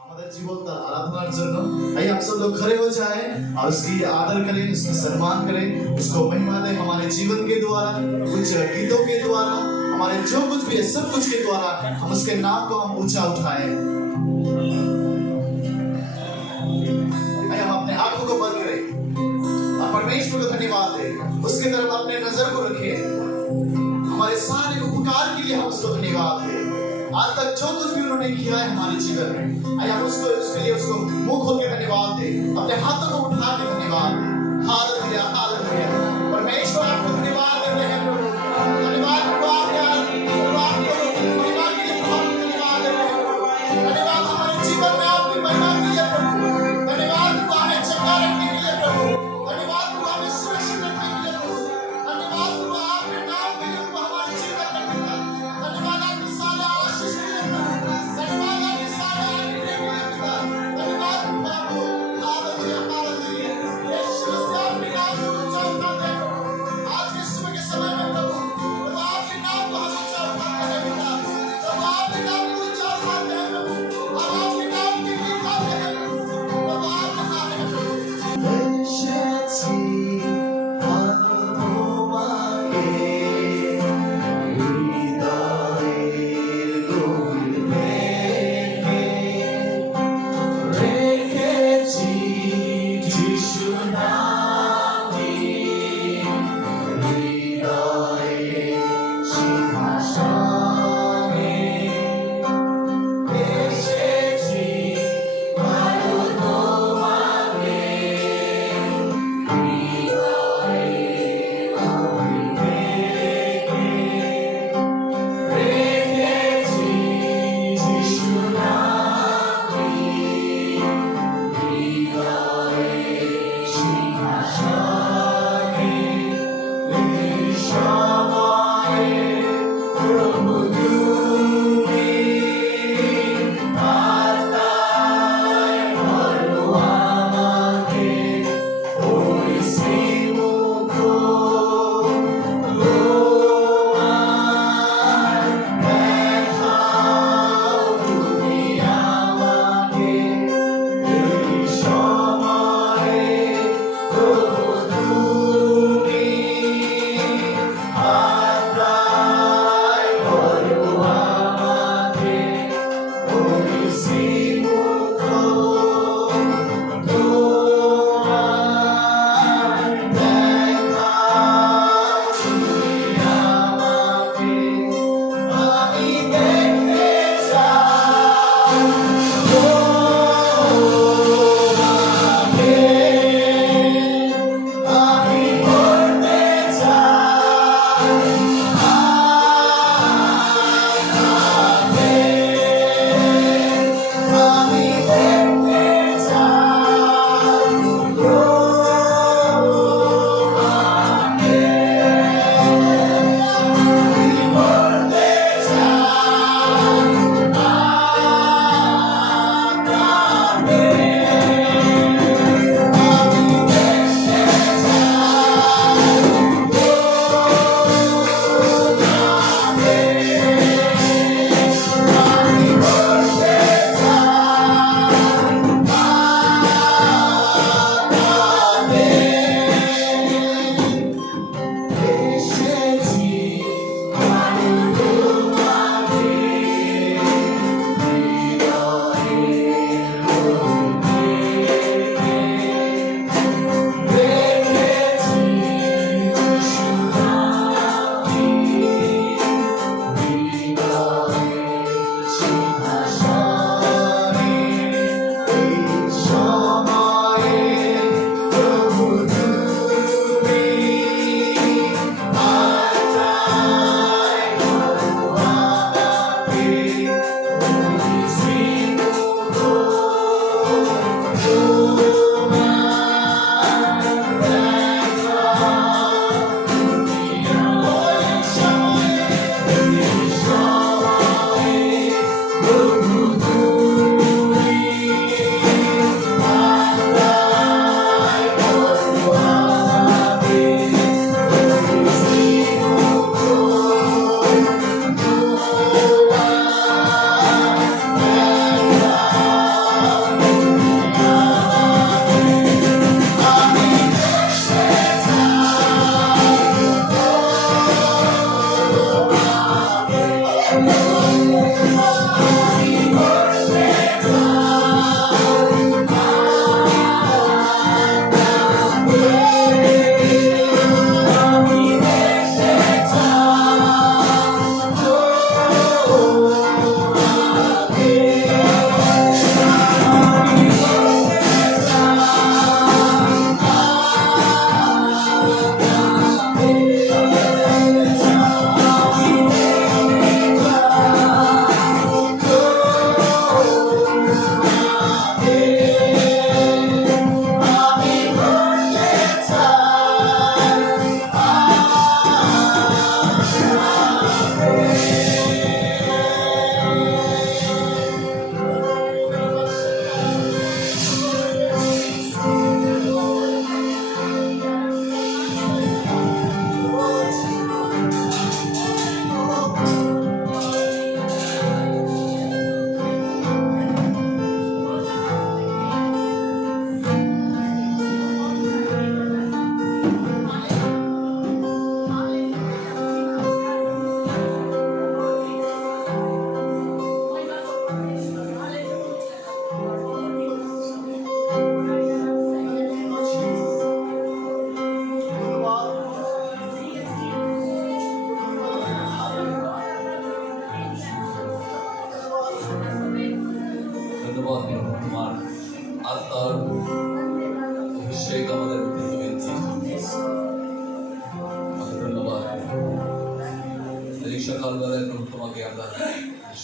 हमारे जीवन का आराधनार जন্য आइए हम सब लोग खड़े हो जाएं और उसकी आदर करें, उसका सम्मान करें, उसको महिमा दें हमारे जीवन के द्वारा, कुछ गीतों के द्वारा, हमारे जो कुछ भी है सब कुछ के द्वारा हम उसके नाम को हम ऊंचा उठाएं। आइए हम अपने आंखों को बंद करें और परमेश्वर को धन्यवाद दें, उसके तरफ अपने नजर को रखें, हमारे सारे उपकार के लिए हम उसको धन्यवाद दें। आज तक जो कुछ भी उन्होंने किया है हमारे जीवन में, आइए हम उसको उसके लिए उसको मुंह खोल के धन्यवाद दें, अपने हाथों को उठा के धन्यवाद दें। Hallelujah hallelujah. परमेश्वर आपको धन्यवाद देते हैं प्रभु, धन्यवाद प्रभु आपको महिमा के लिए बहुत धन्यवाद देते हैं प्रभु। धन्यवाद हमारे जीवन में आपकी महिमा के लिए प्रभु, धन्यवाद प्रभु हमें चंगा रखने के लिए प्रभु, धन्यवाद प्रभु हमें सुरक्षित रखने के लिए प्रभु, धन्यवाद प्रभु आपके नाम के लिए प्रभु हमारे जीवन में धन्यवाद आपकी सारे आशीष के लिए प्रभु, धन्यवाद आपकी सारे आशीष के लिए पिता, धन्यवाद प्रभु। Hallelujah hallelujah. यीशु से आपके नाम को ऊंचा उठाते हैं प्रभु, आज के सुबह के समय में प्रभु आपके नाम को हम ऊंचा उठाते हैं पिता, प्रभु आपके नाम को ऊंचा उठाते हैं प्रभु, हम आपके नाम के लिए गाते हैं प्रभु, आप महान हैं प्रभु।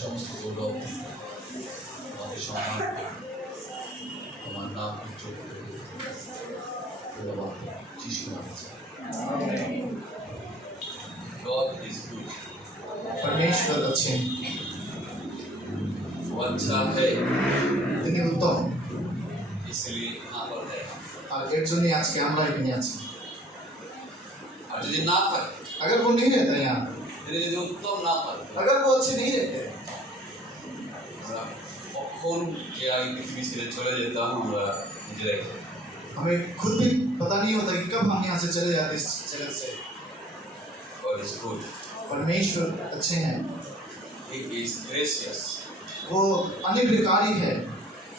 সমস্ত গৌরব আমাদের সম্মান তোমার নাম উজ্জ্বল করে ধন্যবাদ যিশু নামে God is good परमेश्वर अच्छे हैं, वो अच्छा है তিনি উত্তম। इसलिए यहाँ पर है আর এর জন্যই আজকে আমরা এখানে আছি। और यदि ना থাকে अगर वो नहीं रहता यहाँ, তিনি যদি উত্তম না পারে अगर वो अच्छे नहीं रहते, আমরা কখন যে আগে পৃথিবী ছেড়ে চলে যেতাম আমরা নিজেরাই জানি। हमें खुद भी पता नहीं होता कि कब हम यहाँ से चले जाते इस जगत से। God is good परमेश्वर अच्छे हैं, he is gracious वो अनुग्रहकारी है,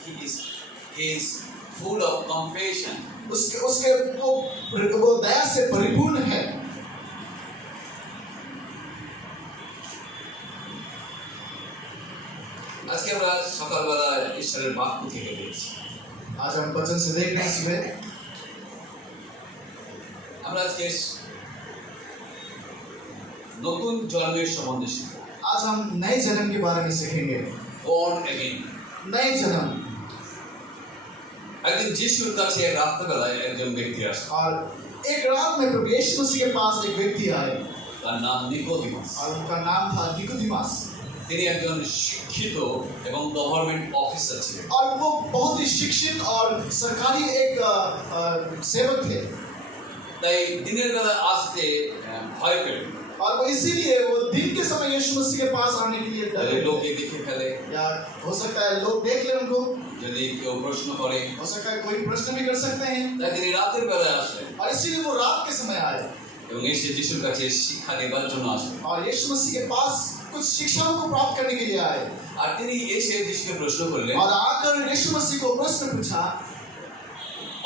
he is full of compassion उसके उसके वो दया से परिपूर्ण है। আজকে আমরা সকালবেলা ঈশ্বরের বাক্য থেকে দেখছি आज हम वचन से देख रहे हैं सुबह, আমরা আজকে নতুন জন্মের সম্বন্ধে শিখব आज हम नए जन्म के बारे में सीखेंगे। born again नए जन्म। একদিন যিশুর কাছে রাত্রেবেলায় একজন ব্যক্তি আসে और एक रात में प्रभु यीशु मसीह के पास एक व्यक्ति आए তার नाम निकोदिमास और उनका नाम था निकोदिमास। তিনি একজন শিক্ষিত এবং গভর্নমেন্ট অফিসার ছিলেন और वो बहुत ही शिक्षित और सरकारी एक सेवक थे, তাই দিনের বেলা আসতে ভয় পেলেন और वो इसीलिए वो दिन के समय यीशु मसीह के पास आने के लिए তাহলে डरे। লোকে দেখে ফেলে या हो सकता है लोग देख ले उनको, যদি কেউ প্রশ্ন করে हो सकता है कोई प्रश्न भी कर सकते हैं, তাই তিনি রাতের বেলায় আসলেন और इसीलिए वो रात के समय आए এবং এসে যিশুর কাছে শিক্ষা নেবার জন্য আসলেন और यीशु मसीह के पास कुछ शिक्षाओं को प्राप्त करने के लिए आए। আর তিনি এসে যিশুকে প্রশ্ন করলেন और आकर यीशु मसीह को प्रश्न पूछा,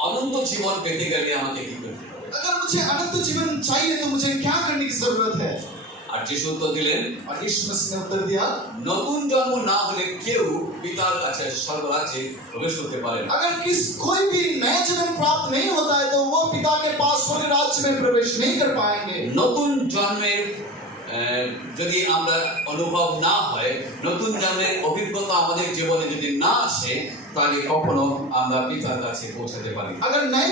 অনন্ত জীবন পেতে গেলে আমাকে কি করতে হবে? अगर मुझे अनंत जीवन चाहिए तो मुझे क्या करने की जरूरत है? আর যিশু উত্তর দিলেন और यीशु मसीह ने उत्तर दिया, নতুন জন্ম না হলে কেউ পিতার কাছে স্বর্গরাজ্যে প্রবেশ করতে পারে না अगर कोई भी नया जन्म प्राप्त नहीं होता है तो वो पिता के पास स्वर्ग राज्य में प्रवेश नहीं कर पाएंगे। নতুন জন্মের যদি আমরা অনুভব না হয় নতুন জন্মের অভিজ্ঞতা আমাদের জীবনে যদি না আসে তাহলে কখনো আমরা পিতার কাছে পৌঁছাতে পারি না। अगर नए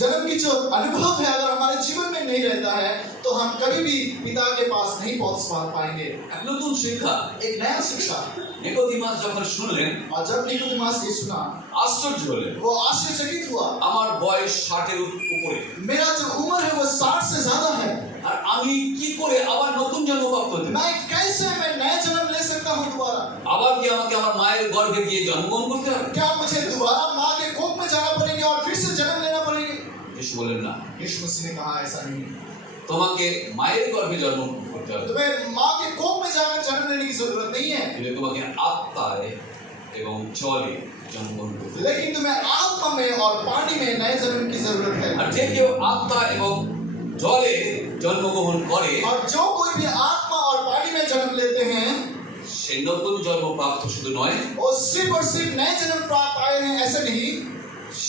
जन्म की जो अनुभव है अगर हमारे जीवन में नहीं रहता है तो हम कभी भी पिता के पास नहीं पहुंच पाएंगे। এক নতুন শিক্ষা एक नया शिक्षा। নিকোদিমাস যখন শুনলেন और जब निकोदेमुस ने सुना আশ্চর্য হলেন वो आश्चर्यचकित हुआ, আমার बয়স 60 এর উপরে मेरा जो उम्र है वो 60 से ज्यादा है, আর আমি কি করে আবার নতুন জন্ম প্রাপ্ত হতে পারি? मैं कैसे मैं नया जन्म ले सकता हूँ दोबारा? আবার কি আমাকে আমার মায়ের গর্ভে গিয়ে জন্মগ্রহণ করতে হবে? क्या मुझे दोबारा माँ के कोख में जाना पड़ेगा और फिर से जन्म लेना पड़ेगा? যিশু বলেন না, यीशु मसीह ने कहा ऐसा नहीं है, তোমাকে মায়ের গর্ভে জন্ম করতে হবে तुम्हें माँ के कोख में जाकर जन्म लेने की जरूरत नहीं है, কিন্তু তোমাকে আত্মায় এবং জলে জন্মগ্রহণ করতে হবে। लेकिन तुम्हें आत्मा में और पानी में नए जन्म की जरूरत है। আর যে केव আত্মা এবং জলে জন্মগ্রহণ করে और जो कोई भी आत्मा और पानी में जन्म लेते हैं সে নতুন জন্ম প্রাপ্ত শুধু নয় वो सिर्फ और सिर्फ नए जन्म प्राप्त आए हैं ऐसे नहीं,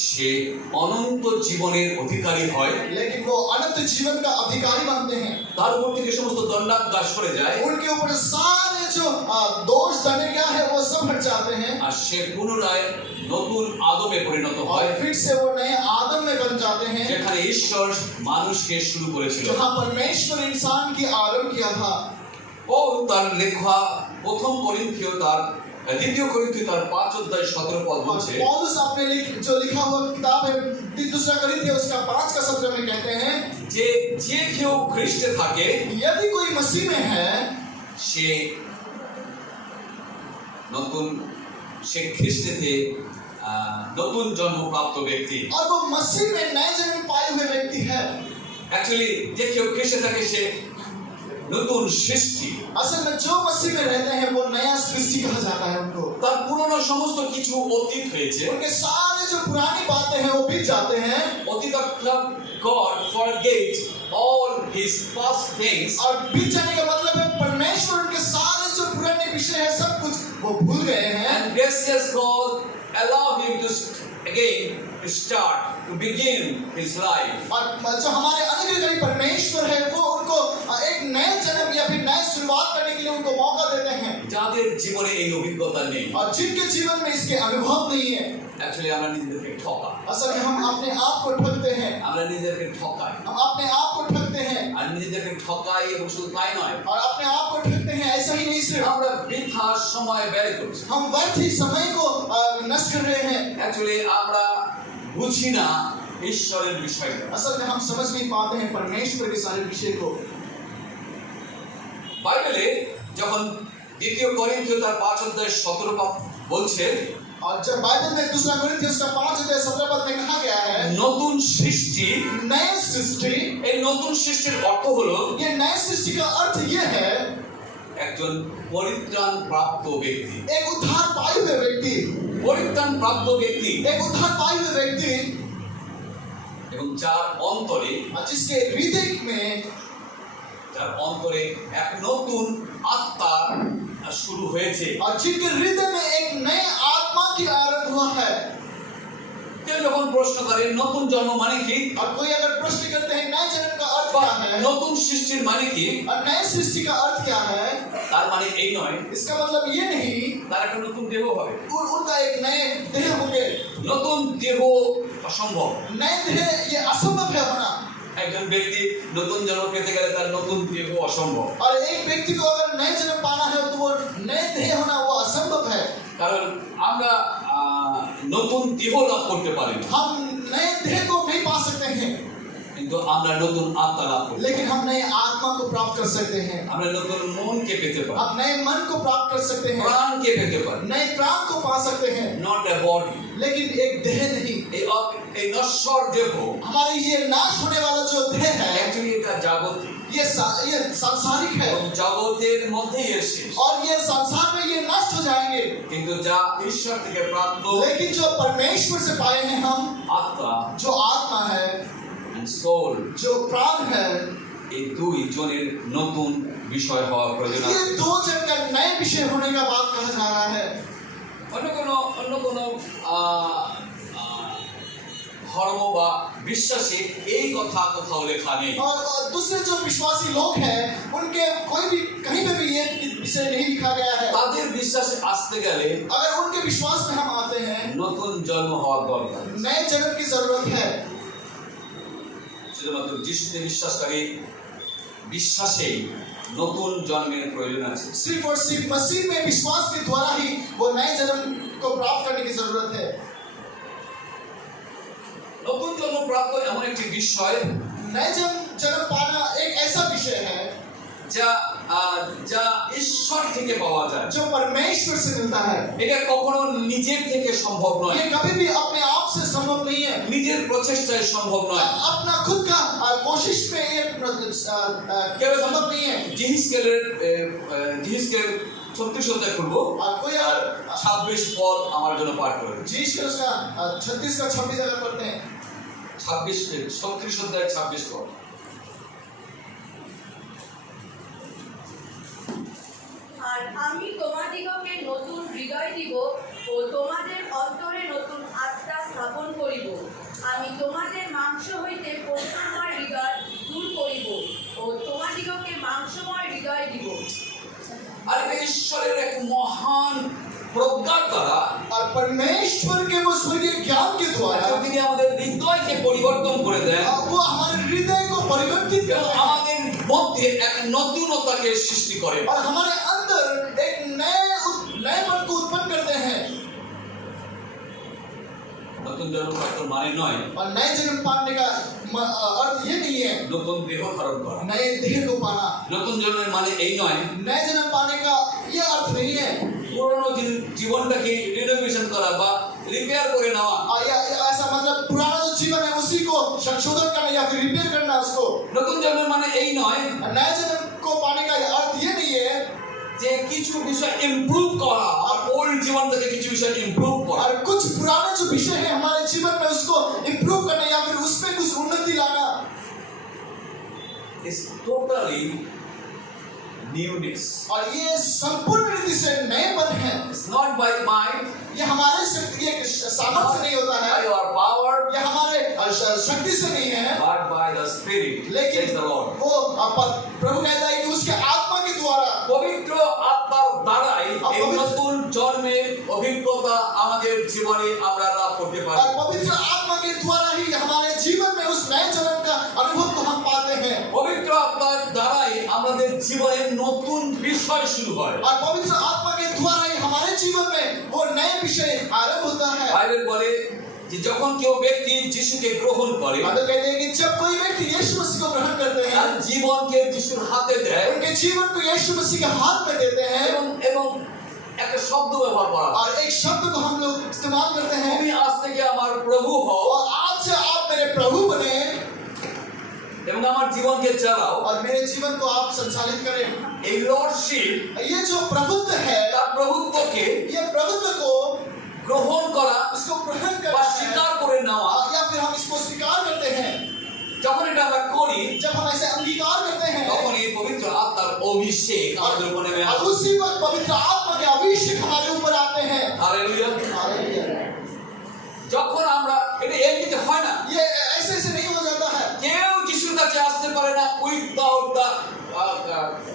সে অনন্ত জীবনের অধিকারী হয় लेकिन वो अनंत जीवन का अधिकारी बनते हैं। তার উপর থেকে সমস্ত দণ্ডাজ্ঞা সরে যায় उनके ऊपर सारे जो दोष दंड क्या है वो सब हट जाते हैं আর সে পুনরায় নতুন আদমে পরিণত और হয় फिर से वो नए आदम में बन जाते हैं যেখানে ঈশ্বর মানুষকে শুরু করেছিল। जहाँ परमेश्वर इंसान की आरंभ किया था। পৌল তার লেখা প্রথম করিন্থীয় তার দ্বিতীয় করিন্থীয় তার 5 অধ্যায় 17 পদ और বলছে पौलुस अपने जो लिखा हुआ किताब है दूसरा करिन्थियों उसका 5 का शब्द में कहते हैं যে যে কেউ খ্রিস্টে থাকে यदि कोई मसीह में है সে নতুন সে খ্রিস্টেতে নতুন জন্মপ্রাপ্ত ব্যক্তি। और वो मसीह में नए जन्म पाए हुए व्यक्ति है। অ্যাকচুয়ালি যে কেউ খ্রিস্টে থাকে সে নতুন সৃষ্টি। असल में जो मसीह में रहते हैं वो नया सृष्टि कहा जाता है उनको। তার পুরনো সমস্ত কিছু অতীত হয়েছে। उनके सारे जो पुरानी बातें हैं वो बीत जाते हैं। অতীত God forgets all his past things और बीत जाने का मतलब है परमेश्वर उनके सारे जो पुराने विषय है सब कुछ वो भूल गए हैं। and gracious God allow him to again to start, to begin his life. और जो हमारे अनुग्रहकारी परमेश्वर है वो उनको एक नए जन्म या फिर नए शुरुआत करने के लिए उनको मौका देते हैं যাদের জীবনে এই অভিজ্ঞতা নেই, और जिनके जीवन में इसके अनुभव नहीं है অ্যাকচুয়ালি আমরা নিজেদেরকে ঠকাই, असल में हम अपने आप को ठगते हैं আমরা নিজেদেরকে ঠকাই हम अपने आप को ठगते हैं আর নিজেদেরকে ঠকাই এবং শুধু তাই নয়, और अपने आप को ठगते हैं ऐसा ही नहीं सिर्फ আমরা বৃথা সময় ব্যয় করছি। हम व्यर्थ ही समय को नष्ट कर रहे हैं অ্যাকচুয়ালি আমরা বুঝি না ঈশ্বরের বিষয়টা। असल में हम समझ नहीं पाते हैं परमेश्वर के सारे विषय को বাইবেলে যখন দ্বিতীয় করিন্থীয় তার 5 অধ্যায় 17 পদ বলছে, और जब बाइबल में दूसरा कोरिन्थियों उसका 5 अध्याय 17 पद में कहा गया है নতুন সৃষ্টি, नए सृष्टि এই নতুন সৃষ্টির অর্থ হলো ये नए सृष्टि का अर्थ ये है একজন পরিত্রাণ প্রাপ্ত ব্যক্তি। एक उद्धार पाए हुए व्यक्ति পরিত্রাণ প্রাপ্ত ব্যক্তি एक उद्धार पाए हुए व्यक्ति এবং যার অন্তরে जिसके हृदय में এক নতুন আত্মা শুরু হয়েছে। और जिनके हृदय में एक नए आत्मा की आरंभ हुआ है কেউ যখন প্রশ্ন করে নতুন জন্ম মানে কি, और कोई अगर प्रश्न करते हैं नए जन्म का अर्थ বা क्या है নতুন সৃষ্টির মানে কি, और नए सृष्टि का अर्थ क्या है তার মানে এই নয় इसका मतलब ये नहीं তার একটা নতুন দেহ হবে। उनका एक नए देह होंगे নতুন দেহ অসম্ভব। नए देह ये असंभव है होना একজন ব্যক্তি নতুন জন্ম পেতে গেলে তার নতুন দেহ অসম্ভব, और एक व्यक्ति को अगर नए जन्म पाना है तो वो नए देह होना वो असंभव है কারণ আমরা নতুন দেহ লাভ করতে পারি না, हम नए देह को नहीं पा सकते हैं কিন্তু আমরা নতুন আত্মা লাভ করি, लेकिन हम नए आत्मा को प्राप्त कर सकते हैं আমরা নতুন মনকে পেতে পারি, हम नए मन को प्राप्त कर सकते हैं প্রাণকে পেতে পারি, नए प्राण को पा सकते हैं নট এ বডি। लेकिन एक देह नहीं এই নশ্বর দেহ हमारे ये नाश होने वाला जो देह है অ্যাকচুয়ালি এটা জাগতিক ये सांसारिक है এবং জগতের মধ্যেই এসে, और ये संसार में ये नष्ट हो जाएंगे কিন্তু যা ঈশ্বর থেকে প্রাপ্ত लेकिन जो परमेश्वर से पाए हैं हम আত্মা जो आत्मा है and soul, जो प्राण है এই দুই জনের নতুন বিষয় হওয়া প্রয়োজন ये আছে। दो जन का नए विषय होने का बात कहा जा रहा है অন্য কোনো ধর্ম বা বিশ্বাসে এই কথা কোথাও লেখা নেই। और दूसरे जो विश्वासी लोग हैं उनके कोई भी कहीं पे भी ये विषय नहीं लिखा गया है তাদের বিশ্বাসে আসতে গেলে अगर उनके विश्वास में हम आते हैं নতুন জন্ম হওয়ার দরকার। नए जन्म की जरूरत है শুধুমাত্র যিশুতে বিশ্বাসকারী বিশ্বাসেই নতুন জন্মের প্রয়োজন আছে। सिर्फ और सिर्फ मसीह में विश्वास के द्वारा ही वो नए जन्म को प्राप्त करने की जरूरत है নতুন জন্ম প্রাপ্ত এমন একটি বিষয় नए जन्म पाना एक ऐसा विषय है যা যা ঈশ্বর থেকে পাওয়া যায়। जो परमेश्वर से मिलता है এটা কখনো নিজের থেকে সম্ভব নয়, ये कभी भी अपने आप से संभव नहीं है নিজের প্রচেষ্টায় সম্ভব নয়। अपना खुद का कोशिश में ये केवल संभव नहीं है জিহিজকেলের 36 অধ্যায় খুলবো और कोई আর अगर 26 পদ আমার জন্য পাঠ করবে। जीस के उसका 36 का 26 अगर पढ़ते हैं 36 অধ্যায় 26 পদ। আর আমি তোমাদিগকে নতুন হৃদয় দিব ও তোমাদের অন্তরে নতুন আত্মা স্থাপন করিব। আমি তোমাদের মাংস হইতে পশুময় হৃদয় দূর করিব ও তোমাদিগকে মাংসময় হৃদয় দিব। আর এটা ঈশ্বরের এক মহান প্রজ্ঞার দ্বারা और परमेश्वर के वो स्वर्गीय ज्ञान के द्वारा তিনি আমাদের হৃদয়কে পরিবর্তन করে দেন वो हमारे हृदय को परिवर्तित এবং करते हैं আমাদের মধ্যে এক নতুনতাকে সৃষ্টি করে। और हमारे अंदर एक नए मन को उत्पन्न करते हैं নতুন জন্ম প্রাপ্ত মানে নয় और नए जन्म पाने का अर्थ ये नहीं है নতুন দেহ ধারণ করা। नए देह को पाना নতুন জন্মের মানে এই নয় नए जन्म पाने का ये अर्थ नहीं है পুরনো জীবনটাকে রিনোভেশন করা বা রিপেয়ার করে নেওয়া। या ऐसा मतलब पुराना जो जीवन है उसी को संशोधन करना या फिर रिपेयर करना उसको নতুন জন্মের মানে এই নয় नए जन्म को पाने का अर्थ ये नहीं है যে কিছু বিষয় ইমপ্রুভ করা আর ওল্ড জীবন থেকে কিছু বিষয় ইমপ্রুভ করা। और कुछ पुराने जो विषय है हमारे जीवन में उसको इम्प्रूव करना या फिर उसमें कुछ उन्नति लाना इज टोटली न्यूनेस। और ये संपूर्ण रीति से नएपन है इट्स नॉट बाय माइट ये हमारे शक्ति एक सामर्थ्य नहीं होता है by your power शक्ति से नहीं है, but by the Spirit, लेकिन says the Lord. वो प्रभु कहता है कि उसके आत्मा के द्वारा, পবিত্র আত্মার দ্বারাই এই নতুন জন্মের অভিজ্ঞতা আমাদের জীবনে আমরা লাভ করতে পারি। और पवित्र आत्मा के द्वारा ही हमारे जीवन में उस नए जन्म का अनुभव को हम पाते हैं। পবিত্র আত্মার দ্বারাই আমাদের জীবনে নতুন বিষয় শুরু হয়। और पवित्र आत्मा के द्वारा ही हमारे जीवन में वो नए विषय आरंभ होता है। বাইবেল বলে যে যখন কেউ ব্যক্তি যিশুকে গ্রহণ করে, बाइबल कहते हैं कि जब कोई व्यक्ति यीशु मसीह को ग्रहण करते তার हैं, জীবনকে যিশুর হাতে দেয় उनके जीवन को यीशु मसीह के हाथ में देते हैं, এবং একটা শব্দ ব্যবহার করা হয়, और एक शब्द को हम लोग इस्तेमाल करते हैं, তুমি আজ থেকে আমার প্রভু হও और आज से आप मेरे प्रभु बने এবং আমার জীবনকে চালাও। और मेरे जीवन को आप संचालित करें। এই লর্ডশিপ, ये जो प्रभुत्व है, তার প্রভুত্বকে ये प्रभुत्व को গ্রহণ করা इसको ग्रहण বা करना है, স্বীকার করে নেওয়া, या फिर हम इसको स्वीकार करते हैं। যখন এটা আমরা করি जब हम ऐसे अंगीकार करते हैं, তখন এই পবিত্র আত্মার অভিষেক আমাদের উপর নেমে और আসে। उसी वक्त पवित्र आत्मा के अभिषेक हमारे ऊपर आते हैं। হালেলুয়া। যখন আমরা এটা এমনিতে হয় না, ये ऐसे ऐसे नहीं हो जाता है। কেউ যিশুর কাছে আসতে পারে না without the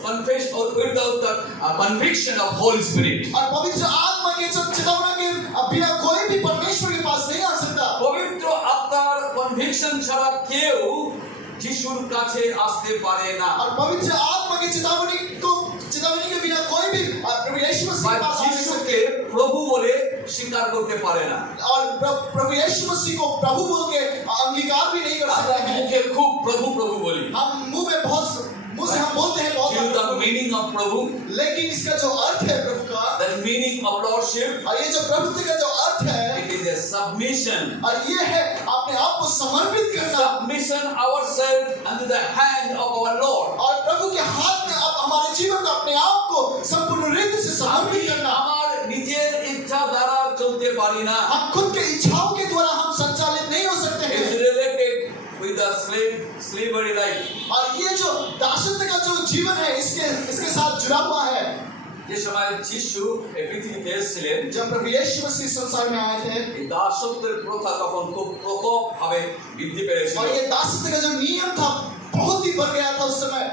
confession or without the conviction of Holi spirit. और पवित्र आत्मा के सब चेतावनी के बिना कोई भी परमेश्वर के पास नहीं आ सकता। পবিত্র আত্মার কনভিকশন ছাড়া কেউ যিশুর কাছে আসতে পারে না। और पवित्र आत्मा की चेतावनी के बिना कोई भी प्रभु यीशु मसीह বা के पास आ नहीं যিশুকে सकते। প্রভু বলে স্বীকার করতে পারে না। और प्रभु यीशु मसीह को प्रभु बोल के अंगीकार भी नहीं कर আমরা सकते हैं। মুখে খুব প্রভু प्रभु বলি, हम मुंह से हम बोलते हैं बहुत কিন্তু बार द प्रभु, मीनिंग ऑफ प्रभु, लेकिन इसका जो अर्थ है प्रभु का, द मीनिंग ऑफ लॉर्डशिप, और ये जो प्रभुत्व का जो अर्थ है, इट इज ए सबमिशन, और ये है अपने आप को समर्पित करना, submission ourselves under the hand of our Lord. और प्रभु के हाथ में आप हमारे जीवन को अपने आप को संपूर्ण रीति से আমি समर्पित करना। আমার নিজের ইচ্ছা দ্বারা চলতে পারি না। हम खुद के इच्छाओं के द्वारा हम संचालित नहीं हो सकते It is हैं। related with the slavery life. और ये जो दासत्व का जो जीवन है, इसके साथ जुड़ा हुआ है। যে সময় যিশু এই পৃথিবীতে এসেছিলেন, जब प्रभु यीशु मसीह संसार में आए थे, এই দাসত্বের প্রথা তখন খুব প্রকোপভাবে বৃদ্ধি পেয়েছিল। और ये दासत्व का जो नियम था बहुत ही बढ़ गया था उस समय,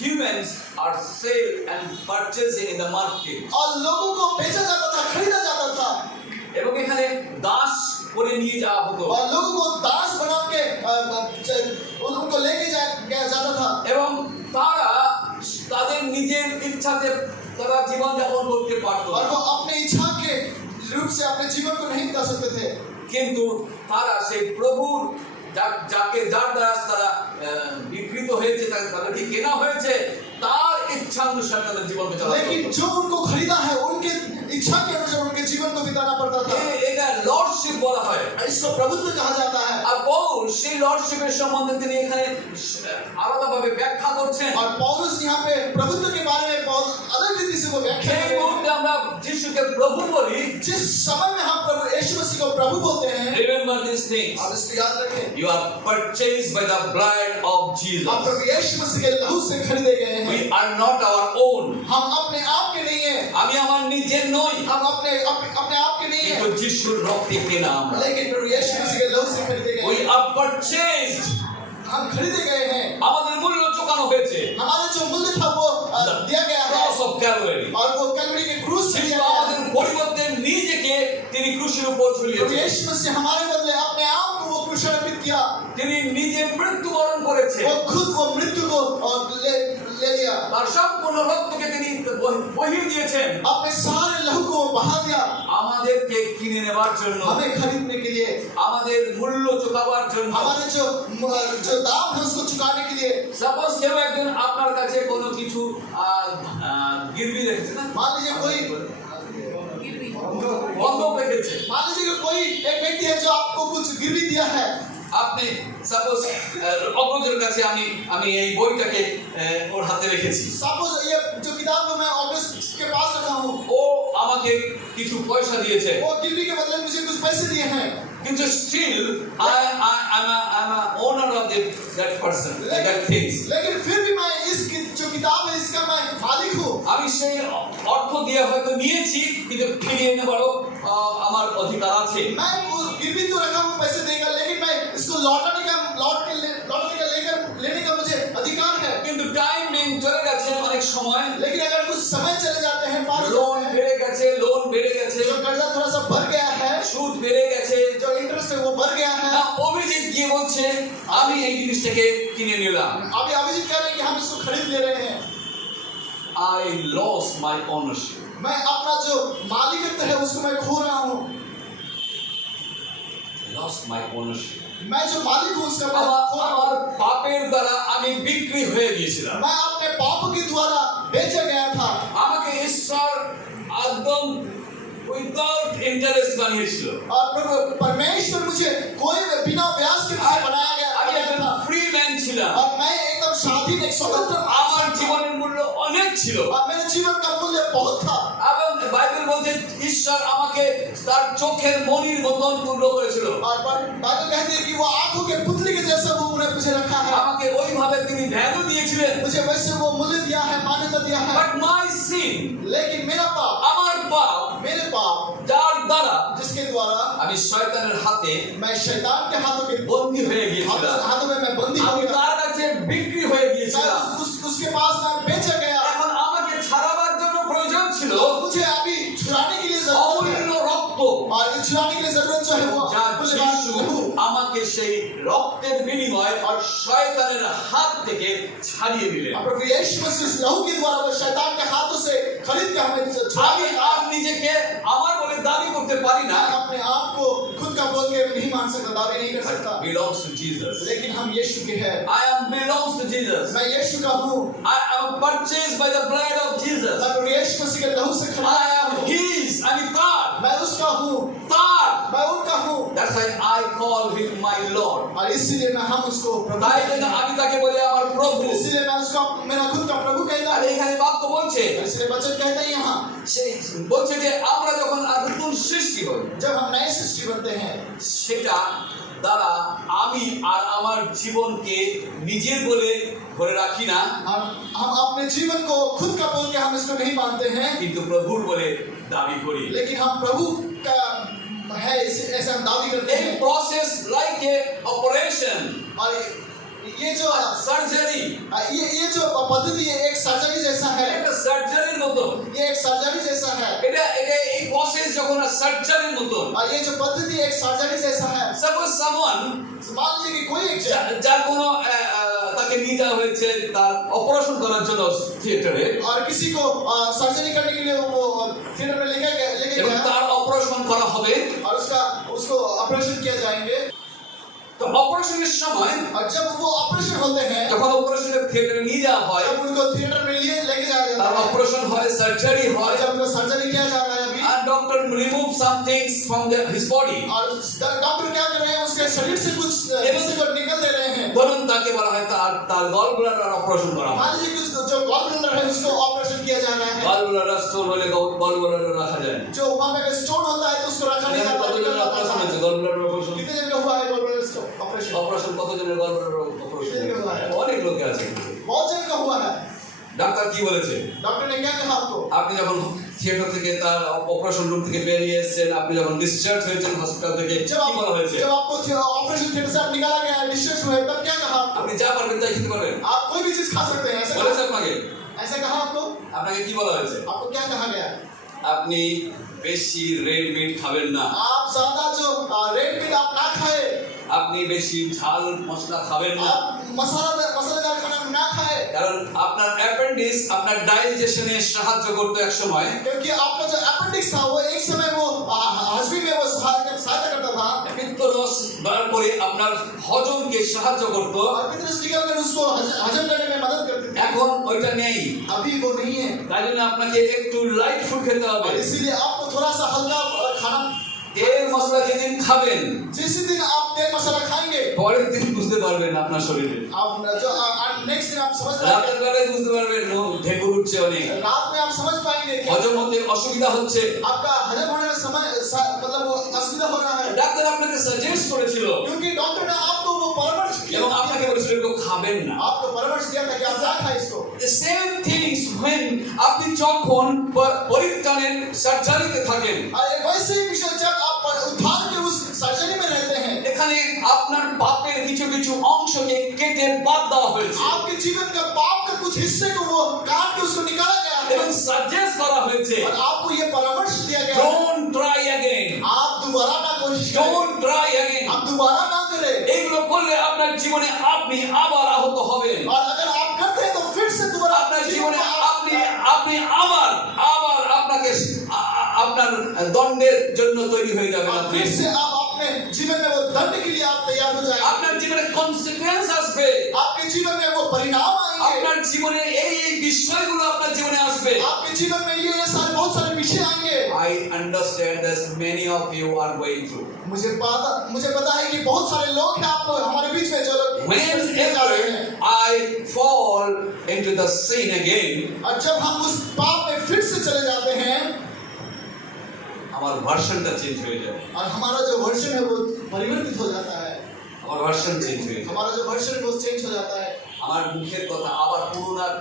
Humans are sold and purchased in the market. और लोगों को बेचा जाता था, खरीदा जाता था, এবং এখানে দাস করে নিয়ে যাওয়া হতো और लोगों को दास बना के उनको लेके गया जाता था, এবং তারা তাদের নিজের ইচ্ছাতে তারা জীবন যাপন করতে পারত और না। वो अपने इच्छा के रूप से अपने जीवन को नहीं बिता सकते थे। কিন্তু তারা সেই প্রভুর যার দ্বারা তারা বিকৃত হয়েছে, তাদেরকে কেনা হয়েছে, তার ইচ্ছা অনুসারে তাদের জীবনকে চালাতে लेकिन হতো। जो उनको खरीदा है, उनके इच्छा के अनुसार उनके जीवन को बिताना पड़ता था। এটা লর্ডশিপ বলা হয়। इसको प्रभुत्व कहा जाता है। আর পৌল সেই লর্ডশিপের সম্বন্ধে তিনি এখানে আলাদাভাবে ব্যাখ্যা করছেন। और पौलुस यहाँ पे प्रभुत्व के बारे में बहुत अलग रीति से वो व्याख्या সেই कर रहे हैं। মুহূর্তে আমরা যিশুকে প্রভু বলি, जिस समय में हम प्रभु यीशु मसीह को प्रभु बोलते हैं, রিমেম্বার দিস থিংস, आप इसको याद रखें, you are purchased by the blood of आप Jesus. प्रभु यीशु मसीह के लहू से खरीदे गए हैं। We are not our own. हम अपने आप के नहीं हैं, আমি আমার নিজের নই, हम अपने आप के नहीं কিন্তু हैं, যিশুর রক্তে কেনা আমরা। लेकिन प्रभु यीशु मसीह के लहू से खरीदे गए We हैं। are purchased. हम खरीदे गए हैं। আমাদের মূল্য চুকানো হয়েছে। हमारा जो मूल्य था वो दिया गया है, Cross of Calvary. और वो कैलवरी के क्रूस से যিশু दिया गया আমাদের है। পরিবর্তে নিজেকে তিনি ক্রুশের উপর प्रभु ঝুলিয়েছেন। यीशु मसीह हमारे बदले अपने आप को वो क्रूस पर अर्पित किया। তিনি নিজে মৃত্যুবরণ করেছে। वो खुद वो मृत्यु को ले लिया, তার সম্পূর্ণ রক্তকে তিনি বহিয়ে দিয়েছেন अपने सारे लहू को बहा दिया আমাদেরকে কিনে নেবার জন্য, हमें खरीदने के लिए, আমাদের মূল্য চুকাবার জন্য। हमारे जो दाम है उसको चुकाने के लिए। সাপোজ কেউ একজন আপনার কাছে কোনো কিছু গিরবি রেখেছে না, मान लीजिए कोई বন্ধক রেখেছে, मान लीजिए कि कोई एक व्यक्ति है जो आपको कुछ गिरवी दिया है। আপনি সাপোজ অগ্রজের কাছে আমি এই বইটাকে ওর হাতে রেখেছি, सपोज ये जो किताब को मैं ऑगस्ट के पास रखा हूँ, ও আমাকে কিছু পয়সা দিয়েছে, वो गिरवी के बदले मुझे कुछ पैसे दिए हैं, কিন্তু still I'm a owner of that person, that things. लेकिन फिर भी मैं इस जो जो किताब है इसका मैं मालिक हूँ। আমি সেই অর্থ দিয়ে হয়তো নিয়েছি, কিন্তু ফিরিয়ে নেবারও আমার অধিকার আছে। मैं वो गिरवी तो रखा हूँ पैसे देकर, लेकिन मैं इसको लौटाने का लेने का मुझे अधिकार है। কিন্তু টাইমিং চলে গেছে অনেক সময়, लेकिन अगर कुछ समय चले जाते हैं, पार हो লোন जाते हैं, বেড়ে গেছে, লোন बेड़े গেছে, जो कर्जा थोड़ा सा बढ़ गया है, সুদ বেড়ে গেছে, जो इंटरेस्ट है वो बढ़ गया है। না অভিজিৎ গিয়ে বলছে আমি এই জিনিসটাকে কিনে নিলাম, अभी अभिजीत कह रहे हैं कि हम इसको खरीद ले रहे हैं। I lost my ownership. मैं अपना जो मालिकत्व है उसको मैं खो रहा हूँ। Lost my ownership. मैं जो मालिक हूँ उसका मैं আমার खो रहा আমার हूँ। পাপের দ্বারা আমি বিক্রি হয়ে গিয়েছিলাম। मैं अपने पाप के द्वारा बेचा गया था। আমাকে ঈশ্বর একদম উইদাউট ইন্টারেস্ট বানিয়েছিল। और प्रभु परमेश्वर मुझे कोई बिना ब्याज के मुझे बनाया আমি गया একজন था। ফ্রি ম্যান ছিলাম। और मैं एकदम स्वाधीन, एक स्वतंत्र আমার জীবনের মূল্য অনেক ছিল। और मेरे जीवन का मूल्य बहुत था। এবং বাইবেল বলছে ঈশ্বর আমাকে তার চোখের মণির মতন পূর্ণ করেছিল। और बाइबल कहती है कि वो आंखों के पुतली के जैसा वो उन्हें मुझे रखा है। আমাকে ওইভাবে তিনি ভ্যালু দিয়েছিলেন। मुझे वैसे वो मूल्य दिया है, मान्यता दिया है। বাট মাই সিন, लेकिन मेरा पाप, আমার পাপ, मेरे पाप যার দ্বারা जिसके द्वारा আমি শয়তানের হাতে मैं शैतान के हाथों के বন্দী হয়ে গিয়েছিলাম। हाथों में मैं बंदी हो আমি गया। তার কাছে বিক্রি হয়ে গিয়েছিলাম। उसके पास मैं बेचा गया। এখন আমাকে ছাড়াবার জন্য প্রয়োজন ছিল और मुझे अभी छुड़ाने के लिए जरूरत অমূল্য है। रक्त। और ये छुड़ाने के लिए जरूरत जो है वो যার मूल्यवान যিশু लहू। আমাকে সেই রক্তের বিনিময়ে আর শয়তানের হাত থেকে ছাড়িয়ে দিলেন। और प्रभु यीशु मसीह उस लहू के द्वारा वो शैतान के हाथों से खरीद के हमें छुड़ा আমি लिया। আর নিজেকে আমার বলে দাবি করতে পারি না। मैं अपने आप को खुद का बोल के नहीं मान सकता, दावे नहीं कर सकता। belongs to Jesus. लेकिन हम यीशु के हैं। I am belongs to Jesus. मैं यीशु का हूँ। I am purchased by the blood of Jesus. मैं प्रभु यीशु मसीह के लहू से I खरीदा am हूँ। his. আমি তার। मैं उसका हूँ, তার। मैं उनका हूँ। That's why I call him my Lord. और इसीलिए मैं हम उसको प्रभु তাই कहते জন্য हैं। আমি তাকে বলি আমার প্রভু। इसीलिए मैं उसको मेरा खुद का प्रभु कहता আর हूँ। এখানে বাক্য বলছে इसलिए वचन कहते हैं यहाँ, সেই বলছে যে আমরা যখন নতুন সৃষ্টি হই जब हम नए सृष्टि बनते हैं, সেটা দ্বারা আমি আর আমার জীবনকে নিজের বলে ধরে রাখি না, हम अपने जीवन को खुद का बोल के हम इसको नहीं मानते हैं, কিন্তু প্রভুর বলে দাবি করি। लेकिन हम प्रभु का है ऐसा हम दावी करते এই हैं। প্রসেস লাইক এ অপারেশন, और ये जो সার্জারি, ये जो पद्धति है एक सर्जरी जैसा है। একটা সার্জারির মতো। ये एक सर्जरी जैसा है। এটা এটা এই প্রসেস যখন সার্জারির মতো। और ये जो पद्धति एक सर्जरी जैसा है। সাপোজ সামওয়ান, मान लीजिए कि कोई एक যার কোনো তাকে নিয়ে যাওয়া হয়েছে তার অপারেশন করার জন্য থিয়েটারে, और किसी को सर्जरी करने के लिए वो थिएटर में लेके এবং गया তার অপারেশন করা হবে। और उसको ऑपरेशन किया जाएंगे। তো অপারেশনের সময় और जब वो ऑपरेशन होते हैं, যখন অপারেশনের থিয়েটারে নিয়ে যাওয়া হয়, जब उनको थिएटर में लेके जाया তার जाता है, অপারেশন হয়, সার্জারি और হয়, जब उनको सर्जरी किया जा रहा है अभी, and doctor remove some things from his body. और डॉक्टर क्या कर रहे हैं, उसके शरीर से कुछ हिस्से को निकल दे रहे हैं। ধরুন তাকে বলা হয় তার গল ব্লাডার অপারেশন করা হয়। मान लीजिए कुछ जो गॉल ब्लैडर है उसको ऑपरेशन किया जा रहा है। গল ব্লাডার স্টোন হলে গল ব্লাডার রাখা যায়। जो वहाँ पे स्टोन होता है तो उसको रखा नहीं এখানে কতজনের जाता অপারেশন है। হয়েছে? গল ব্লাডার অপারেশন कितने जन का हुआ है गॉल ब्लैडर ऑपरेशन? অপারেশন কতজনের গল ব্লাডার অপারেশন? অনেক লোকে আছে। बहुत जन का हुआ है। ডাক্তার কি বলেছে? डॉक्टर ने क्या कहा आपको? আপনি যখন থিয়েটার থেকে তার অপারেশন রুম থেকে বেরিয়ে এসেছেন, আপনি যখন ডিসচার্জ হয়েছেন হসপিটাল থেকে, কি বলা হয়েছে? जब आपको ऑपरेशन थिएटर से निकाला गया, डिस्चार्ज हुए, तब क्या कहा आपको? আপনি যা পারবেন তাই খেতে পারবেন आप कोई भी चीज खा सकते हैं, ऐसा বলেছে कहा? আপনাকে? ऐसा कहा आपको? আপনাকে কি বলা হয়েছে? आपको क्या कहा गया? আপনি বেশি রেড মিট খাবেন না, आप ज्यादा जो रेड मीट आप ना खाए, আপনি বেশি ঝাল মশলা খাবেন না, आप मसालेदार खाना ना खाए, কারণ আপনার অ্যাপেন্ডিক্স আপনার ডাইজেশনে সাহায্য করতো এক সময়। क्योंकि आपका जो अपेंडिक्स था वो एक समय वो हजमी में वो सहायता करता था। পিত্তরস বার করে আপনার হজমকে সাহায্য করতো। और पितृ निकल कर उसको हजम करने में मदद करती थी। এখন ওইটা নেই, अभी वो नहीं है, তাই জন্য আপনাকে একটু লাইট ফুড খেতে হবে। और इसीलिए आपको थोड़ा सा हल्का खाना, তেল মশলা যেদিন খাবেন जिस दिन आप तेल मसाला खाएंगे, পরের দিন বুঝতে পারবেন আপনার শরীরে, आप जो नेक्स्ट दिन आप समझ রাতের पाएंगे, বেলায় বুঝতে পারবেন ঢেকুর উঠছে অনেক, रात में आप समझ पाएंगे कि হজম হতে অসুবিধা হচ্ছে। आपका हजम होने में समय मतलब वो असुविधा हो रहा है, ডাক্তার আপনাকে সাজেস্ট করেছিল क्योंकि डॉक्टर ने आपको वो परामर्श किया এবং আপনাকে বলেছিল এগুলো খাবেন খাবেন না। आपको परामर्श दिया था कि आप ना खाएं इसको। The same things when আপনি যখন পরিত্রাণের সার্জারিতে থাকেন, और वैसे ही विषय जब आप उद्धार के उस सर्जरी में रहते हैं, এখানে আপনার পাপের কিছু কিছু অংশকে কেটে বাদ দেওয়া হয়েছে आपके जीवन का पाप का कुछ हिस्से को वो काट के उसको निकाला गया है এবং সাজেস্ট করা হয়েছে और आपको ये परामर्श दिया गया है ডোন্ট ট্রাই अगेन, आप दोबारा ना कोशिश करें, ডোন্ট ট্রাই अगेन। आप दोबारा ना करें। এইগুলো করলে আপনার জীবনে আপনি আবার আহত হবেন। और अगर आप करते हैं तो फिर से दोबारा আপনার अपने জীবনে में আপনি আপনি আবার আবার আপনাকে আপনার দণ্ডের জন্য তৈরি হয়ে যাবেন। और আপনি फिर से आप अपने जीवन में वो दंड के लिए आप तैयार हो जाएंगे। আপনার জীবনে কনসিকুয়েন্স আসবে, आपके जीवन में वो परिणाम आएंगे, আপনার জীবনে এই এই বিষয়গুলো আপনার জীবনে আসবে। आपके जीवन में ये सारे बहुत सारे विषय आएंगे। I understand that many of you are going through. मुझे पता है कि बहुत सारे लोग हैं आप हमारे बीच में जो लोग जा रहे हैं। Whenever I fall into the sin again, और जब हम उस पाप में फिर से चले जाते हैं আমার ভার্সনটা চেঞ্জ হয়ে যায়, और हमारा जो वर्जन है वो परिवर्तित हो जाता है, আমার ভার্সন চেঞ্জ হয়ে যায়। हमारा जो वर्जन है वो चेंज हो जाता है, আমার মুখের কথা আবার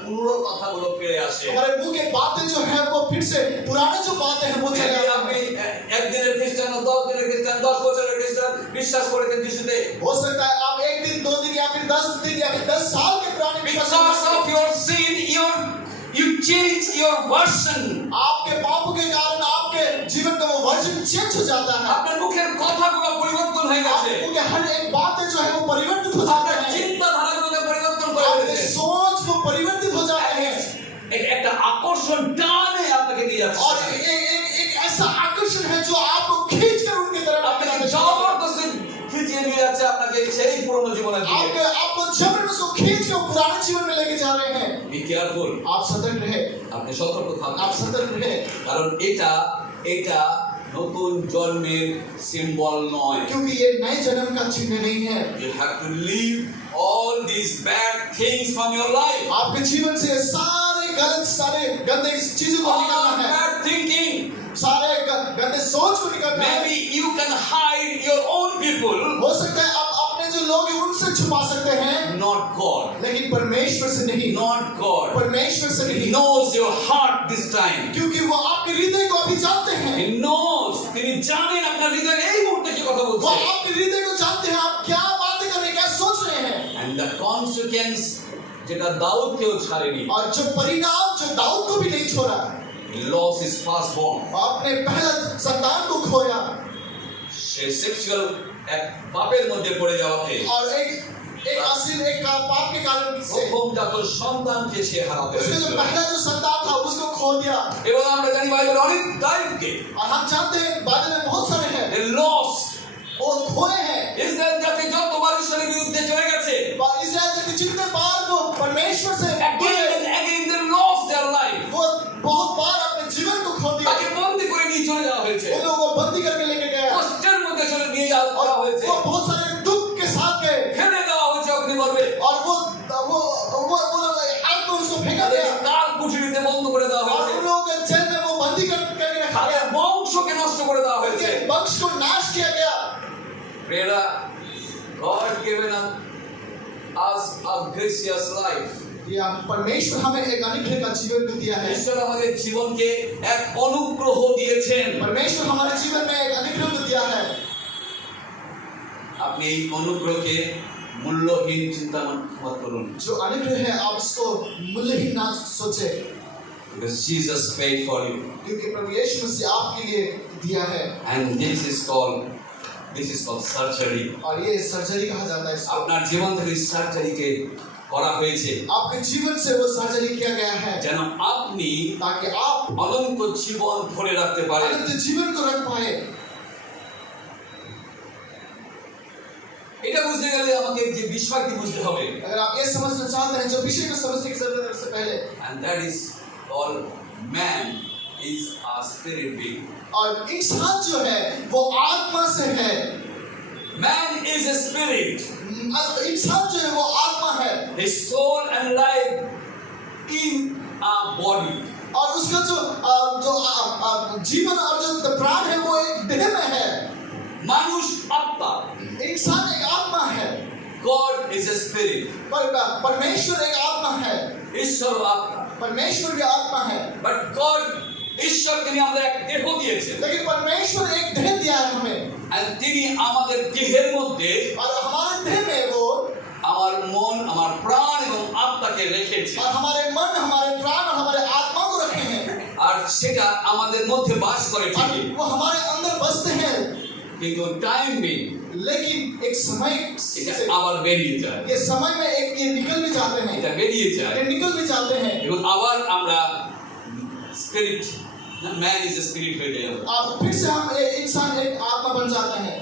পুরনো কথাগুলো ফিরে আসে। हमारे मुंह के बातें जो है वो फिर से पुराने जो बातें हैं वो चले যদি आते আপনি हैं। একদিনের খ্রিস্টান, 10 দিনের খ্রিস্টান, 10 বছরের খ্রিস্টান বিশ্বাস করেছেন যিশুতে, हो सकता है आप एक दिन 2 दिन या फिर 10 दिन या फिर 10 साल के पुराने विश्वास because of your sin you change your version. आपके पापों के कारण आपके जीवन का वो वर्जन चेंज हो जाता है, আপনার মুখের কথাগুলো পরিবর্তন হয়ে গেছে, आपके हर एक बातें जो है वो परिवर्तित हो जाते আপনার हैं, চিন্তাধারাগুলোকে পরিবর্তन করে आपके ফেলেছে। सोच वो परिवर्तित हो जाते हैं একটা আকর্ষণ টানে আপনাকে নিয়ে যাচ্ছে, और एक ऐसा आकर्षण है जो आपको खींच कर उनकी तरफ আপনাকে लेके जाता है। জবরদস্তি খিচিয়ে নিয়ে যাচ্ছে আপনাকে সেই পুরনো জীবনের দিকে। आपको जबरदस्ती उसको खींच के पुराने जीवन में लेके जा रहे हैं। বি কেয়ারফুল, आप सतर्क रहे, আপনি সতর্ক থাকুন, आप सतर्क रहे, কারণ এটা নতুন জন্মের সিম্বল নয়। क्योंकि ये नए जन्म का चिन्ह नहीं है। You have to leave all these bad things from your life. आपके जीवन से सारे गंदे चीजों को All निकालना है, bad thinking. सारे गंदे सोच को निकालना है। Maybe you can hide your own people, हो सकता है आप अपने जो लोग हैं उनसे छुपा सकते हैं, not God. लेकिन परमेश्वर से नहीं, Not God. परमेश्वर से He नहीं, knows your heart this time. क्योंकि वो आपके हृदय को अभी जानते हैं, He knows. তিনি জানেন আপনার হৃদয়ে এই মুহূর্তে কি কথা वो বলছে। आपके हृदय को जानते हैं, आप क्या बातें कर रहे हैं, क्या सोच रहे हैं। And the consequence যেটা দাউদকেও ছাড়েনি, और जो परिणाम जो दाऊद को भी नहीं छोड़ा, he lost his firstborn. आपने पहला संतान को खोया সে সেক্সুয়াল এক পাপের মধ্যে পড়ে যাওয়াতে और एक असील एक पाप के कारण से প্রথম জাত সন্তানকে সে হারাতে उसका जो হয়েছিল। पहला जो संतान था उसको खो दिया। এবং আমরা জানি বাইবেল অনেক দাইবকে और हम जानते हैं बाइबल में बहुत सारे हैं they lost. वो खोए हैं। ইসরায়েল জাতি যতবার ঈশ্বরের বিরুদ্ধে চলে গেছে, और इस्राएल के जितने बार वो परमेश्वर से again and again they lost their life. वो बहुत बार अपने जीवन को खो दिया। তাকে বন্দী করে নিয়ে চলে যাওয়া হয়েছে, उन लोगों को बंदी करके लेके गया কষ্টের মধ্যে চলে নিয়ে যাওয়া और হয়েছে, वो बहुत सारे दुख के साथ गए ফেলে দেওয়া হয়েছে অগ্নিগর্ভে, और वो आग में उसको फेंका তাদের गया কাল কুঠুরিতে বন্ধ করে দেওয়া और হয়েছে, उन लोगों के जेल में वो बंदी करके रखा তাদের गया, বংশকে নষ্ট করে দেওয়া হয়েছে। उनके वंश को नाश किया गया। প্রিয়রা, God given us a gracious life. ये परमेश्वर हमें एक अनुग्रह का जीवन को दिया है। ঈশ্বর আমাদের জীবনকে এক অনুগ্রহ দিয়েছেন। परमेश्वर हमारे जीवन में एक अनुग्रह को दिया है। আপনি এই অনুগ্রহকে মূল্যহীন চিন্তা মত করুন, जो अनुग्रह है आप इसको मूल्यहीन ना सोचे, because Jesus paid for you, क्योंकि प्रभु यीशु मसीह आपके लिए दिया है। and this is called surgery. और ये सर्जरी कहा जाता है इसको। আপনার জীবন থেকে সার্জারিকে করা হয়েছে आपके जीवन से वो सर्जरी किया गया है যেন আপনি ताकि आप অনন্ত জীবন ধরে রাখতে পারেন। अनंत जीवन को रख पाए। এটা বুঝতে গেলে আমাকে যে বিষয়টি বুঝতে হবে, अगर आप ये समझना चाहते हैं जो विषय को समझने की जरूरत है उससे पहले, and that is all man is a spirit being. और इंसान जो है वो आत्मा से है। Man is a spirit. इंसान जो है वो आत्मा है His soul and life in a body. और उसका जो जीवन और जो प्राण है वो एक देह में है। মানুষ আত্মা, इंसान एक आत्मा है। God is a spirit. परमेश्वर एक आत्मा है, ঈশ্বর আত্মা। परमेश्वर भी आत्मा है, But God, ঈশ্বরকে নিয়ে আমরা এক দেহ দিয়েছেন। लेकिन परमेश्वर एक देह दिया है हमें, আর তিনি আমাদের দেহের মধ্যে और हमारे देह में वो, আমার মন, আমার প্রাণ এবং আত্মাকে রেখেছে। और हमारे मन, हमारे प्राण और हमारे आत्मा को रखे हैं, আর সেটা আমাদের মধ্যে বাস করে और ঠিকই, वो हमारे अंदर बसते हैं, কিন্তু টাইম নেই, लेकिन एक समय এটা আবার বেরিয়ে যায়, ये समय में एक ये निकल भी जाते हैं, এটা বেরিয়ে যায় ये निकल भी जाते हैं, এবং आবার আমরা spirit, man is a spirit হয়ে যাই। और फिर से हम इंसान एक आत्मा बन जाते हैं।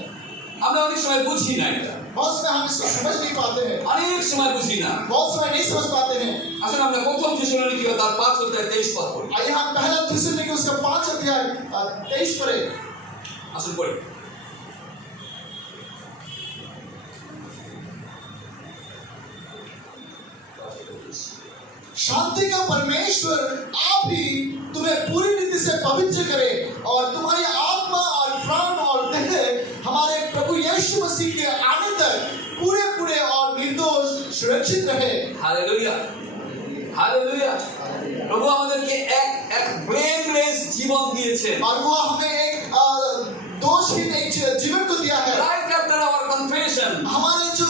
আমরা অনেক সময় বুঝি না এটা, बहुत समय हम इसको समझ नहीं पाते हैं, অনেক সময় বুঝি না। बहुत समय नहीं समझ पाते हैं। আসলে আমরা প্রথম থিসলনিকি তার 5:23 পদ পড়ি। आइए हम पहला थिस्सलुनीके उसका 5 अध्याय 23 पढ़े। আসুন পড়ি। शांति का परमेश्वर आप ही तुम्हें पूरी रीति से पवित्र करे और तुम्हारी आत्मा और प्राण और देह हमारे प्रभु यीशु मसीह के आने तक पूरे पूरे और निर्दोष सुरक्षित रहे। Hallelujah, hallelujah. প্রভু আমাদেরকে এক এক ব্লেমলেস জীবন দিয়েছেন। और वो हमें एक दोषहीन एक जीवन को दिया है। Right after our confession, हमारे जो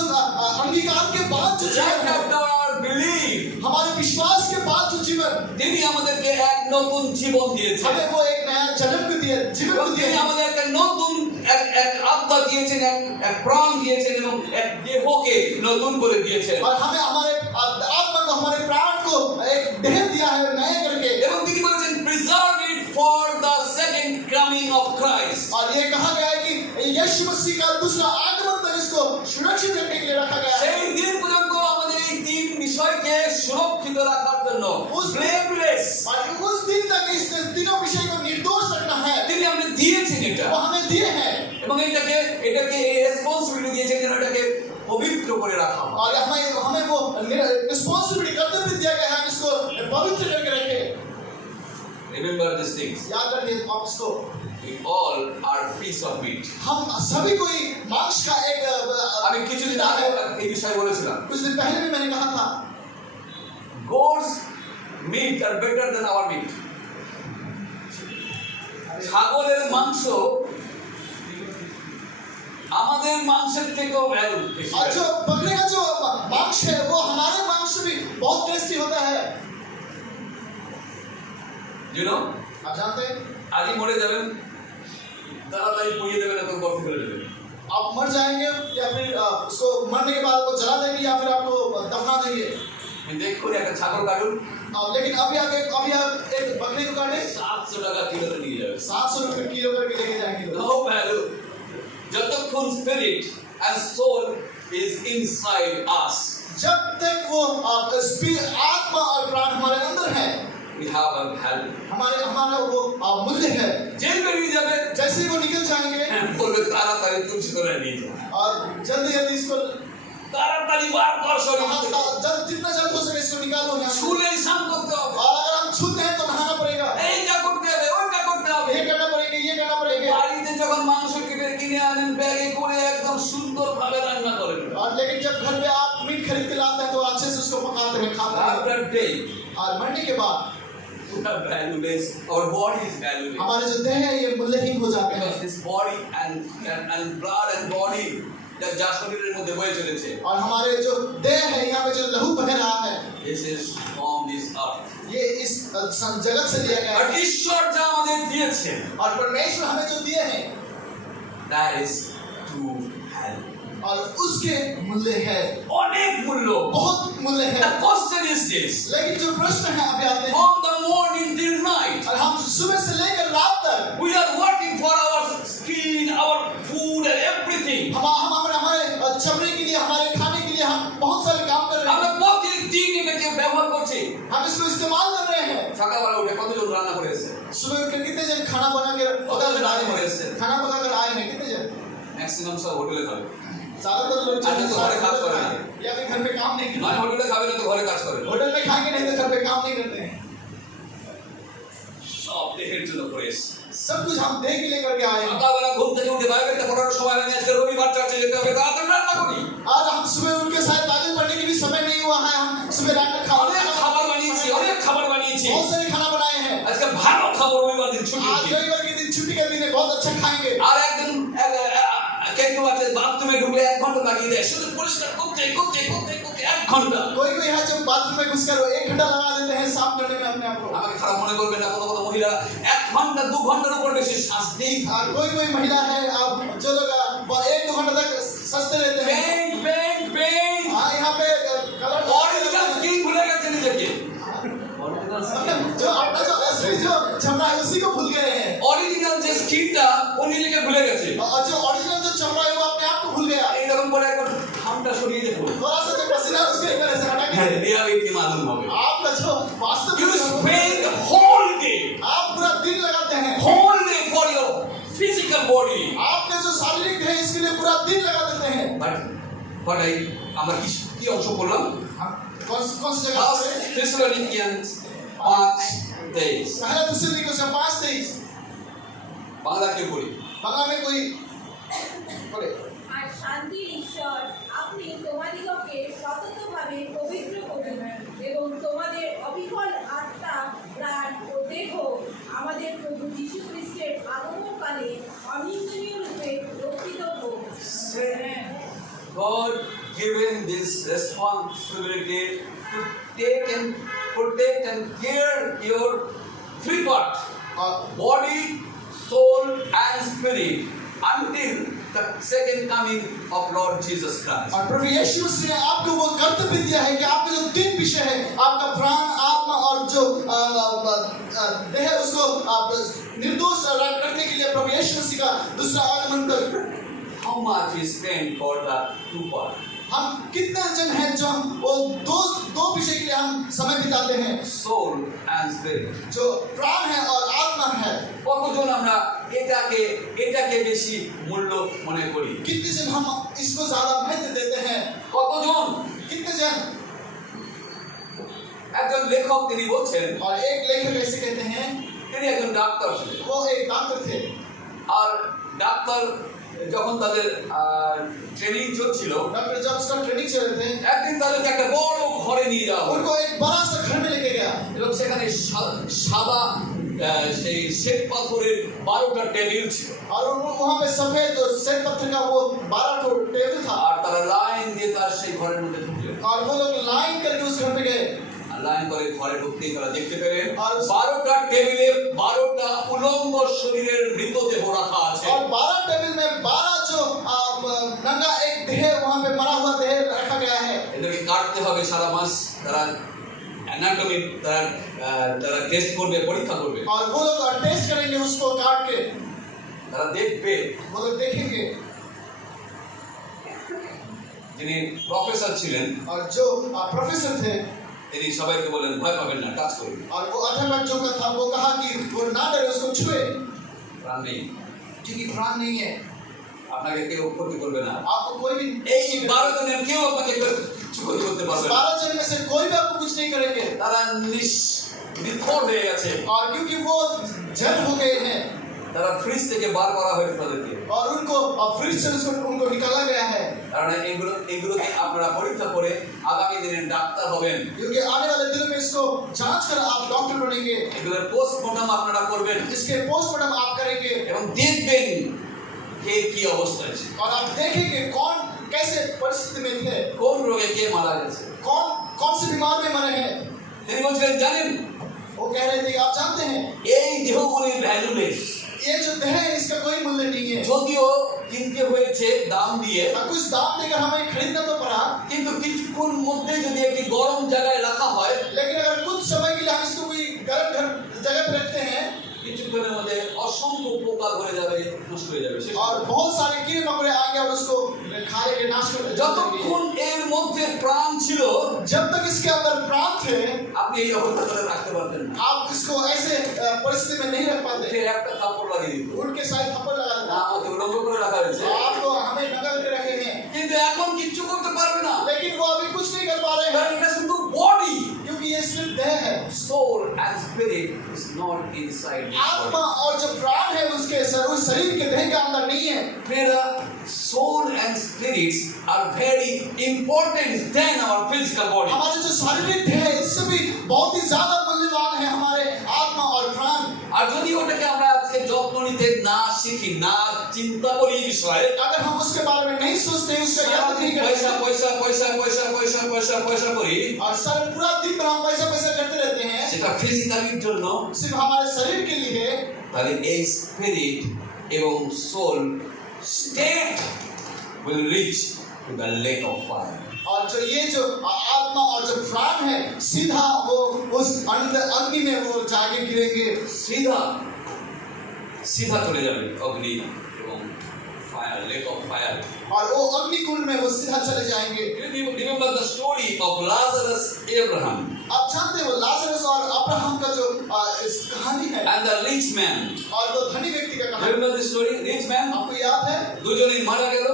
अंगीकार के बाद जो जीवन right है, after our belief, हमारे विश्वास के बाद जो जीवन, তিনি আমাদেরকে এক নতুন জীবন দিয়েছেন। हमें वो एक नया जन्म को दिया, जीवन এবং को তিনি दिया। আমাদের একটা নতুন এক এক আত্মা দিয়েছেন, এক এক প্রাণ দিয়েছেন এবং এক দেহকে নতুন করে দিয়েছেন। और हमें हमारे आत्मा को, हमारे प्राण को एक देह दिया है नए करके। এবং তিনি বলেছেন preserve it for the second coming of Christ। और ये कहा गया है कि यीशु मसीह का दूसरा आगमन तक इसको सुरक्षित रखने के लिए रखा गया है। সেই দিন পর্যন্ত আমাদের এই তিন বিষয়কে সুরক্ষিত রাখার জন্য ব্লেমলেস और उस दिन तक इस तीनों विषय को निर्दोष रखना है, তিনি আমাদের दिएছেন এটা, वो हमें दिए हैं। এবং এটাকে এটাকে রেসপন্সিবিলিটি দিয়েছেন যেন এটাকে পবিত্র করে রাখা হয়। और हमें हमें वो रिस्पांसिबिलिटी कर्तव्य दिया गया है, हम इसको पवित्र करके रखें। Remember these things. याद रखिए आप इसको। We all are piece of meat. हम सभी को ही मांस का एक আমি কিছুদিন আগে এই বিষয়ে বলেছিলাম। कुछ दिन पहले भी मैंने कहा था, Goats meat are better than our meat. ছাগলের মাংস আমাদের মাংসের থেকেও ভ্যালু বেশি। और जो बकरे का जो मांस है वो हमारे मांस से भी बहुत टेस्टी होता है। You know? आप जानते हैं, আজই মরে যাবেন, তাড়াতাড়ি পুড়িয়ে দেবেন এবং গর্ত করে দেবেন। आप मर जाएंगे या फिर उसको मरने के बाद को जला देंगे या फिर आपको दफना देंगे। দেখুন একটা ছাগল কাটুন, लेकिन अभी आप एक बकरी को काटे 700 টাকা কিলোতে নিয়ে যাবে। 700 रुपए किलो करके लेके जाएंगे। No value. যতক্ষণ spirit and soul is inside us, जब तक वो आत्मा और प्राण हमारे अंदर है, we have a value. हमारा वो मूल्य है। জেল বেরিয়ে যাবে, जैसे ही वो निकल जाएंगे বলবে তাড়াতাড়ি তুলসী করে নিয়ে যাও, और जल्दी जल्दी इसको তাড়াতাড়ি বার কর শরীর থেকে। जितना जल्द हो सके इसको निकालो यहाँ से। স্কুলে স্নান করতে হবে, और अगर हम छूते हैं तो नहाना पड़ेगा, এইটা করতে হবে, ওইটা করতে হবে। ये करना पड़ेगा, ये करना पड़ेगा। বাড়িতে যখন মাংস কেটে কিনে আনেন ব্যাগে করে একদম সুন্দরভাবে রান্না করেন। और लेकिन जब घर पे आप मीट खरीद के लाते हैं तो अच्छे से उसको पकाते हैं, खाते हैं। आफ्टर डे और मरने के बाद we are valueless, our body is valueless. हमारे जो देह है ये मूल्यहीन हो जाते हैं। Because this body and blood and body যা শরীরের মধ্যে বয়ে চলেছে, और हमारे जो देह है यहाँ पे जो लहू बह रहा है this is from this earth. ये इस जगत से लिया गया আর है। ঈশ্বর যা আমাদের দিয়েছেন, और परमेश्वर हमें जो दिए हैं that is to help. और उसके मूल्य है, অনেক মূল্য। बहुत मूल्य है। The question is this: लेकिन जो प्रश्न है अभी आते हैं, from the morning till night, और हम सुबह से लेकर रात तक we are working for our skin, our food and everything. हमारे चमड़े के लिए, हमारे खाने के लिए हम बहुत सारे काम कर रहे আমরা हैं। প্রতিদিন এটাকে ব্যবহার করছি। हम इसको इस्तेमाल कर रहे हैं। সকালবেলা উঠে কতজন রান্না করে এসেছে? सुबह उठकर कितने जन खाना बना के पका कर आए हैं? खाना पका कर आए हैं कितने जन? ম্যাক্সিমাম সব হোটেলে খাবে। ज्यादातर लोग आज तो घरे काम कर रहे हैं। या फिर घर पे काम नहीं करते। নয় হোটেলে খাবে না তো ঘরে কাজ করে। होटल में खाएंगे नहीं तो घर पे काम नहीं करते हैं। সব দেহের জন্য করে এসেছে। सब कुछ हम देख के लेकर के आए हैं। সকালবেলা ঘুম থেকে উঠে বাইবেলটা পড়ার সময় আমি আজকে রবিবার চার্চে যেতে হবে, তাড়াতাড়ি রান্না করি। आज हम सुबह লাগিয়ে দেয় শুধু পরিষ্কার করতে করতে করতে করতে 1 ঘন্টা। कोई कोई है जो बाथरूम में घुसकर 1 घंटा लगा देते हैं साफ करने में अपने आप को। আমাকে খারাপ মনে করবেন না, কত কত মহিলা 1 ঘন্টা 2 ঘন্টার উপর বেশি সাজতেই থাকে। और कोई कोई महिला है अब जो लोग 1-2 घंटा तक सजते रहते हैं। পেইন্ট পেইন্ट পেইন্ট हाँ यहाँ पे कलर অরিজিনাল স্কিন ভুলে গেছে নিজেকে। जो अपना जो असली जो चमड़ा है उसी को भूल गए हैं। অরিজিনাল যে স্কিনটা ও নিজেকে ভুলে গেছে। और जो ओरिजिनल जो चमड़ा है वो अपने आप को भूल गया। এইরকম করে একবার ঘামটা সরিয়ে দেখো, थोड़ा सा जो पसीना है उसके अंदर से हटा के রিয়ালিটি मालूम হবে। आपका जो वास्तव You में spend the whole day आप पूरा दिन लगाते हैं। for your physical body. आपका जो शारीरिक है इसके लिए पूरा दिन लगा देते हैं। But আমরা কি অংশ পড়লাম? हम कौन सी जगह First पे? Thessalonians 5:23 पहला थिस्सलुनीके 5:23 বাংলা কেউ পড়ি। बांग्ला में कोई पढ़े। আর শান্তির ঈশ্বর আপনি তোমাদিগকে সততভাবে পবিত্র করুন এবং তোমাদের অবিকল আত্মা প্রাণ ও দেহ আমাদের প্রভু যীশু খ্রিস্টের আগমনকালে অনিন্দনীয় রূপে রক্ষিত হোক। God given this responsibility to take and protect and care your three parts, और body, soul and spirit until the second coming of Lord Jesus Christ. प्रभु यीशु मसीह ने आपको वो कर्तव्य दिया है कि आपके जो 3 विषय है आपका प्राण, आत्मा और जो देह उसको आप निर्दोष रखने के लिए प्रभु यीशु मसीह का दूसरा आगमन कर। How much is spent for the two parts? हम कितने जन हैं जो हम वो दो विषय के लिए हम समय बिताते हैं, Soul and spirit. जो प्राण है और आत्मा है। কতজন আমরা এটাকে বেশি মূল্য মনে করি? कितने जन हम इसको ज्यादा महत्व देते हैं? কতজন? कितने जन? একজন লেখক তিনি বলছেন, और एक लेखक ऐसे कहते हैं, তিনি একজন ডাক্তার ছিলেন। वो एक डॉक्टर थे আর ডাক্তার যখন তাদের ট্রেনিং চলছিল, डॉक्टर जब उसका ट्रेनिंग चल रहे थे একদিন তাদেরকে একটা বড় ঘরে নিয়ে যাওয়া হলো उनको एक बड़ा सा घर में लेके गया এবং সেখানে সাদা সেই শ্বেত পাথরের 12টা টেবিল ছিল। और वहाँ पे सफेद और श्वेत पत्थर का वो 12 ठो टेबल था আর তারা লাইন দিয়ে তার সেই ঘরের মধ্যে ঢুকলেন। और वो लोग लाइन करके उस घर पे गए আর লাইন করে ঘরে ঢুকতেই তারা দেখতে পেলেন আর 12টা টেবিলে 12টা উলঙ্গ শরীরের মৃতদেহ রাখা আছে। और 12 टेबल में 12 जो नंगा एक देह वहाँ पे मरा हुआ देह रखा गया है। এদেরকে काटते হবে সারা মাস। তারা অ্যানাটমি তারা টেস্ট করবে, পরীক্ষা করবে। और वो लोग टेस्ट करेंगे उसको काट के, তারা দেখবে। वो लोग देखेंगे। যিনি প্রফেসর ছিলেন और जो प्रोफेसर थे তিনি সবাইকে বলেন ভয় পাবেন না, টাচ করবেন, और वो अध्यापक जो का था वो कहा कि वो ना डरे उसको छुए প্রাণ নেই, क्योंकि प्राण नहीं है, আপনাকে কেউ ক্ষতি করবে না। आपको कोई भी এই 12 জনের কেউ আপনাকে কিছু ক্ষতি করতে পারবে না। 12 जन में से कोई भी आपको कुछ नहीं करेंगे। তারা নিথর হয়ে গেছে। और क्योंकि वो जड़ हो गए हैं তারা ফ্রিজ থেকে বার করা হয়েছে তাদেরকে। और उनको फ्रिज से उनको निकाला गया है, কারণ এগুলোকে আপনারা পরীক্ষা করে আগামী দিনে ডাক্তার হবেন। क्योंकि आने वाले दिनों में इसको जांच कर आप डॉक्टर बनेंगे, এগুলোর পোস্টমর্টম আপনারা করবেন इसके पोस्टमार्टम आप करेंगे এবং দেখবেন কে কি অবস্থায় আছে, और आप देखेंगे कौन कैसे परिस्थिति में थे, কোন রোগে কে মারা গেছে। कौन से बीमार में मरे हैं। তিনি বলছিলেন জানেন वो कह रहे थे आप जानते हैं এই দেহগুলির ভ্যালুলেস, ये जो देह है इसका कोई मूल्य नहीं है। যদিও কিনতে হয়েছে দাম দিয়ে, कुछ दाम देकर हमें खरीदना तो पड़ा, কিন্তু কিছুক্ষণ মধ্যে যদি একটি গরম জায়গায় রাখা হয়, लेकिन अगर कुछ समय के लिए हम इसको कोई गर्म जगह पे रखते हैं কিছুক্ষণের মধ্যে অসংখ্য পোকা ধরে যাবে, নষ্ট হয়ে যাবে। और बहुत सारे कीड़े मकोड़े आएंगे और उसको खा लेंगे, नाश कर देंगे। যতক্ষণ এর মধ্যে প্রাণ ছিল, जब तक इसके अंदर प्राण थे আপনি এই অবস্থা করে রাখতে পারতেন না। आप इसको ऐसे परिस्थिति में नहीं रख पाते, সে একটা কাপড় লাগিয়ে দিত, उड़ के साथ थप्पड़ लगा না देता। আমাকে উলঙ্গ করে রাখা হয়েছে, आपको हमें नकल के रखे हैं, কিন্তু এখন কিচ্ছু করতে পারবে না, लेकिन वो अभी कुछ नहीं कर पा रहे हैं কারণ এটা শুধু বডি। क्योंकि ये सिर्फ देह है। Soul and spirit is not inside this आत्मा और जो प्राण है उसके उस शरीर के देह के अंदर नहीं है। मेरा soul and spirits are very important than our physical body. हमारे जो शारीरिक देह है इससे भी बहुत ही ज्यादा मूल्यवान है हमारे आत्मा और प्राण। আর যদি ওটাকে আমরা আজকে যত্ন নিতে না শিখি, না চিন্তা করি এই বিষয়ে, अगर हम उसके बारे में नहीं सोचते, उसका याद नहीं পয়সা करते পয়সা পয়সা পয়সা পয়সা পয়সা পয়সা করি, और सर पूरा दिन भर हम पैसा पैसा करते रहते हैं সেটা ফিজিক্যালির জন্য, सिर्फ हमारे शरीर के लिए, তাহলে এই স্পিরিট এবং soul state will reach to the lake of fire. और जो ये जो आत्मा और जो प्राण है सीधा वो उस अग्नि में वो जाके गिरेंगे সিধা সিধা চলে যাবে অগ্নি এবং ফায়ার, লেক অফ ফায়ার। और वो अग्नि कुंड में वो सीधा चले जाएंगे। Remember the story of Lazarus, Abraham, आप जानते हो लाजरस और अब्राहम का जो इस कहानी है and the rich man. और वो धनी व्यक्ति का कहानी, Remember the story? Rich man, आपको याद है? দুজনেই মারা গেল।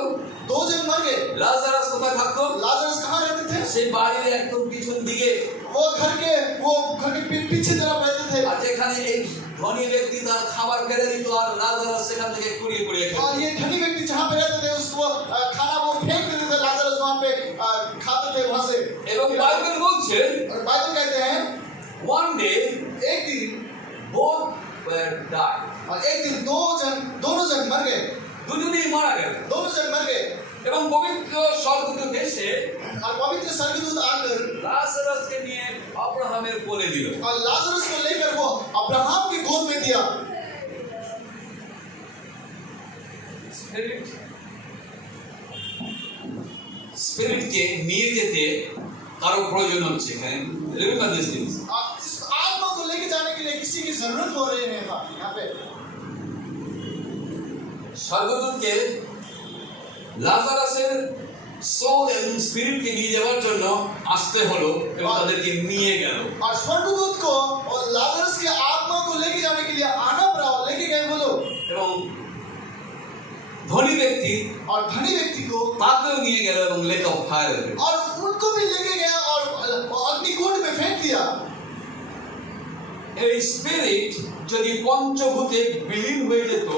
दो जन मर गए। লাজারাস কোথায় থাকতো? लाजरस कहाँ रहते थे? সেই বাড়ির একদম পিছন দিকে। वो घर के पीछे तरफ रहते थे। আর যেখানে এই ধনী ব্যক্তি তার খাবার ফেলে দিত আর লাজারাস সেখান থেকে কুড়িয়ে কুড়িয়ে খেত। और ये धनी व्यक्ति जहाँ पे रहते थे उसको खाना वो फेंक देते थे, लाजरस वहाँ पे खाते थे वहाँ से। এবং বাইবেল বলছে और बाइबल कहते हैं one day एक दिन both were died. और एक दिन दोनों जन मर गए। দুজনেই মারা গেল दोनों जन मर गए এবং পবিত্র স্বর্গদূত এসে और पवित्र स्वर्गदूत आकर লাজারাসকে নিয়ে আব্রাহামের কোলে দিল। और लाजरस को लेकर वो अब्राहम की गोद में दिया। স্পিরিটকে নিয়ে যেতে কারো প্রয়োজন হচ্ছে এখানে। Remember this things. इस आत्मा को लेके जाने के लिए किसी की जरूरत हो रही है यहाँ पे। স্বর্গদূতকে লাজারাসের সোল এবং স্পিরিটকে নিয়ে যাওয়ার জন্য আসতে হলো এবং তাদেরকে নিয়ে গেল। और स्वर्गदूत को और लाजरस की आत्मा को लेके जाने के लिए आना पड़ा और लेके गए वो लोग। এবং ধনী ব্যক্তি और धनी व्यक्ति को তাকেও নিয়ে গেল এবং লেক অফ ফায়ার। और उनको भी लेके गया और अग्निकुंड में फेंक दिया। এই স্পিরিट যদি পঞ্চভূতে বিলীন হয়ে যেত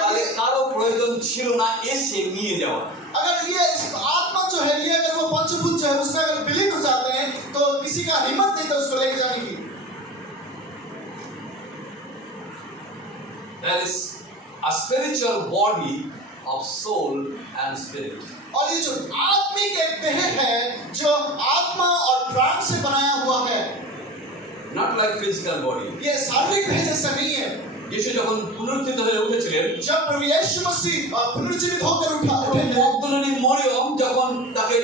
তাহলে কারো প্রয়োজন ছিল না এসে নিয়ে যাওয়া। अगर ये आत्मा जो है ये अगर वो पंचभूत जो है उसमें अगर विलीन हो जाते हैं तो किसी का हिम्मत नहीं था उसको लेके जाने की। There is a spiritual body of soul and spirit. और ये जो आत्मिक एक देह है जो आत्मा और प्राण से बनाया हुआ है, Not like physical body. ये शारीरिक देह जैसा नहीं है। যিশু যখন পুনরুত্থিত হয়ে উঠেছিলেন, जब प्रभु यीशु मसीह पुनरुज्जीवित होकर उठे थे মগদলিনী মরিয়ম যখন তাকে